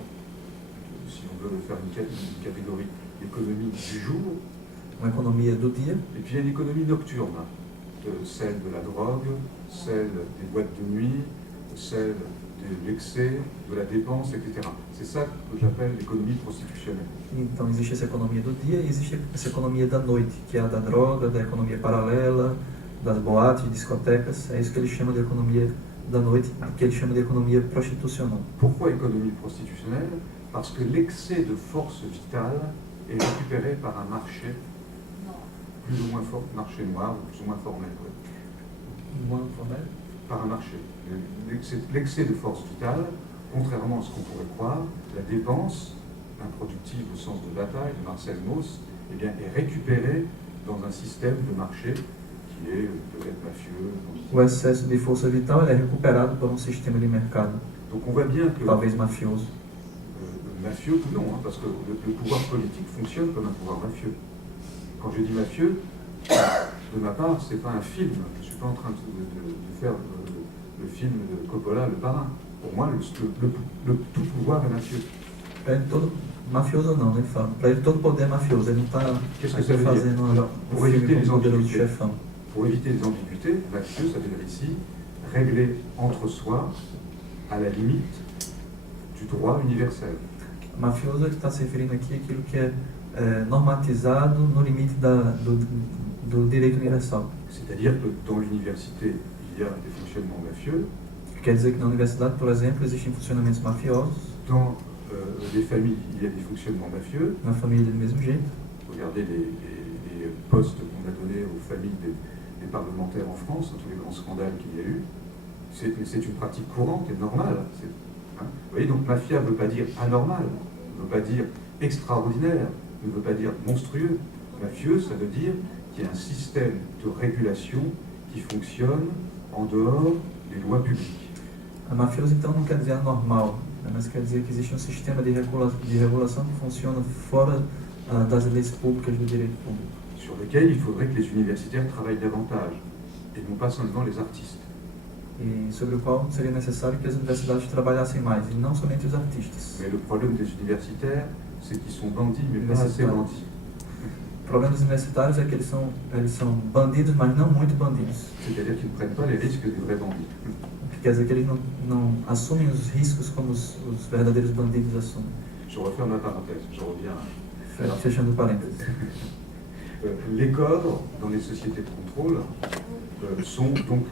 si on veut faire une catégorie, l'économie du jour. Uma economia do dia. Et puis il y a une économie nocturne, celle de la drogue, celle des boîtes de nuit, celle de l'excès, de la dépense, etc. C'est ça que j'appelle l'économie prostitutionnelle. Então existe essa economia do dia e existe essa economia da noite, que é a da droga, da economia paralela, das boates, discotecas. É isso que ele chama de economia da noite, que ele chama de economia prostitucional. Pourquoi économie prostitutionnelle? Parce que l'excès de force vitale est récupéré par un marché plus ou moins fort, marché noir, ou plus ou moins formel. Moins formel? Par un marché. L'excès de force vitale, contrairement à ce qu'on pourrait croire, la dépense, improductive au sens de bataille, de Marcel Mauss, eh bien, est récupérée dans un système de marché qui est peut-être mafieux. O excesso de força vital é recuperado por um sistema de mercado, Donc on voit bien que, talvez mafioso. mafieux ou non, parce que le pouvoir politique fonctionne comme un pouvoir mafieux. Quand je dis mafieux, de ma part, c'est pas un film. Je ne suis pas en train de faire le film de Coppola, Le Parrain. Pour moi, tout pouvoir est mafieux. Para ele todo mafioso não, né? Ele fala. Para ele todo poder é mafioso. Ele não está Qu'est-ce que ça veut dire? fazendo Alors, um pour filme éviter com les o poderoso ambiguïtés, chefão. pour éviter les ambiguïtés, mafieux, ça veut dire ici régler entre soi, à la limite du droit universel. Mafioso, ele está se referindo aqui àquilo que é normatizado no limite do direito universal. C'est-à-dire que dans l'université, il y a des fonctionnements mafieux. Quer dizer que na universidade, por exemplo, existem funcionamentos mafiosos, Dans les familles, il y a des fonctionnements mafieux. na família do mesmo jeito. Regardez les postes qu'on a donnés aux familles des parlementaires en France, tous les grands scandales qu'il y a eu. C'est une pratique courante et normale. Vous voyez, donc mafia ne veut pas dire anormal, ne veut pas dire extraordinaire, ne veut pas dire monstrueux. Mafieux, ça veut dire qu'il y a un système de régulation qui fonctionne en dehors des lois publiques. A mafioso, então, não quer dizer anormal, né? Mas quer dizer que existe um sistema de regulação que funciona fora das leis públicas do direito público. Sur lequel il faudrait que les universitaires travaillent davantage, et non pas seulement les artistes. E sobre o qual seria necessário que as universidades trabalhassem mais, e não somente os artistas. Mais le problème des universitaires, c'est qu'ils sont bandits, mais pas assez bandits. O problema dos universitários é que eles são bandidos, mas não muito bandidos. C'est-à-dire qu'ils ne prennent pas les risques des vrais bandits. O que quer dizer que eles não assumem os riscos como os verdadeiros bandidos assumem. Je referme la parenthèse, je reviens. Fechando parênteses. Les corps, dans les sociétés de contrôle, sont donc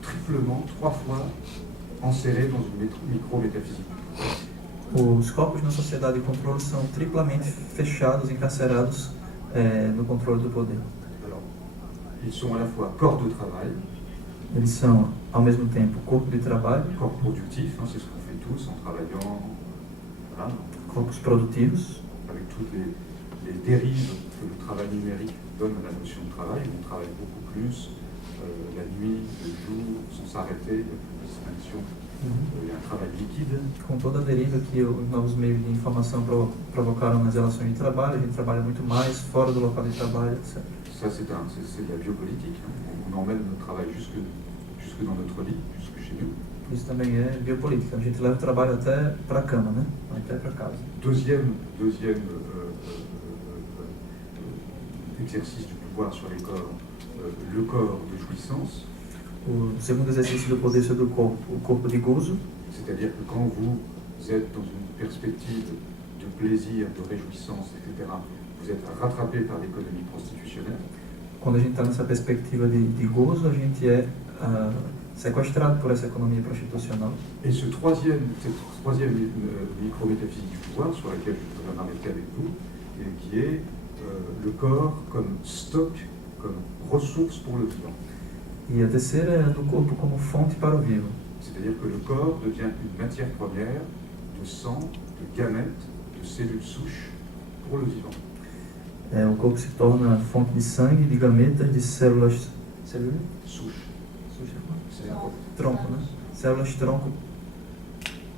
triplement, 3 fois, enserrés dans une micro-métaphysique. Os corpos na sociedade de controle são triplamente fechados, encarcerados no controle do poder. Alors, ils sont à la fois corps de travail, Eles são, ao mesmo tempo, corpo de trabalho, corps productif, c'est ce qu'on fait tous en travaillant, voilà, corpos produtivos, avec toutes les dérives que le travail numérique donne à la notion de travail. On travaille beaucoup plus la nuit, le jour, sans s'arrêter, il y a plus de distinction. Il y a un travail liquide. com toda a deriva que os novos meios de informação provocaram nas relações de trabalho. A gente trabalha muito mais fora do local de trabalho, etc. Ça, c'est de la biopolitique. On emmène notre travail jusque dans notre lit, jusque chez nous. Isso também é biopolítica. A gente leva o trabalho até para a cama, né? Até para casa. Deuxième exercice du pouvoir sur les corps, le corps de jouissance. O segundo exercício do poder sobre o corpo de gozo. C'est-à-dire que quand vous êtes dans une perspective de plaisir, de réjouissance, etc., vous êtes rattrapé par l'économie prostitutionnelle. quando a gente está nessa perspectiva de gozo, a gente é sequestrado por essa economia prostitucional. Et cette troisième micro-métaphysique du pouvoir, sur laquelle je voudrais m'arrêter avec vous, et qui est le corps comme stock, comme ressource pour le vivant. E a terceira é do corpo como fonte para o vivo. C'est-à-dire que le corps devient une matière première de sang, de gamètes, de cellules souches pour le vivant. O corpo se torna fonte de sangue, de gametas, de células... Célula? Souches. C'est Tronco, né? Células tronco.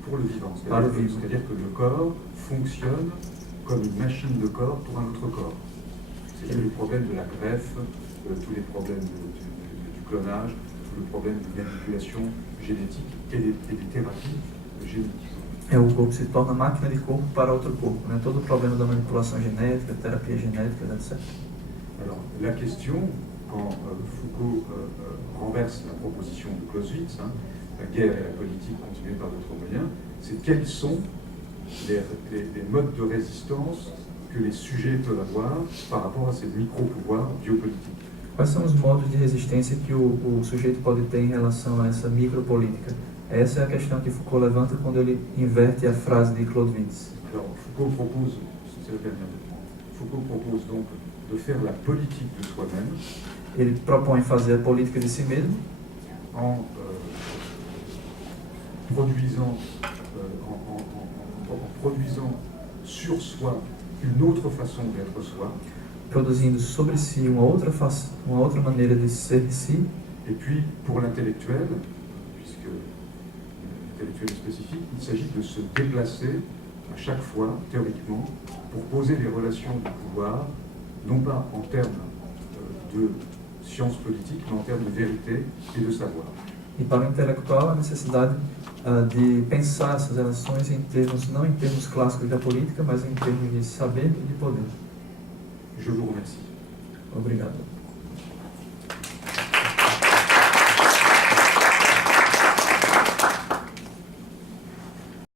Pour le vivant. Par le vivant. C'est-à-dire que le corps fonctionne comme une machine de corps pour un autre corps. C'est tous les problèmes de la greffe, tous les problèmes du clonage, tout le problème de manipulation génétique et des thérapies génétiques. O corpo se torna máquina de corpo para outro corpo, né? Todo o problema da manipulação genética, terapia genética, etc. Alors, la question, quand Foucault renverse la proposition de Clausewitz, la guerre et la politique continuée par d'autres moyens, c'est quels sont les modes de résistance que les sujets peuvent avoir par rapport à ces micro-pouvoirs biopolitiques. Quais são os modos de resistência que o sujeito pode ter em relação a essa micropolítica? Essa é a questão que Foucault levanta quando ele inverte a frase de Clausewitz. Alors, Foucault propose, c'est la dernière, Foucault propose donc de faire la politique de soi-même. Ele propõe fazer a política de si mesmo en produisant sur soi une autre façon d'être soi. Produzindo sobre si uma outra maneira de ser si. Et puis, pour l'intellectuel, puisque l'intellectuel est spécifique, il s'agit de se déplacer à chaque fois, théoriquement, pour poser les relations du pouvoir, non pas en termes de science politique, mais en termes de vérité et de savoir. E para o intelectual, a necessidade de pensar essas relações não em termos clássicos da política, mas em termos de saber e de poder. Je vous remercie. Obrigado.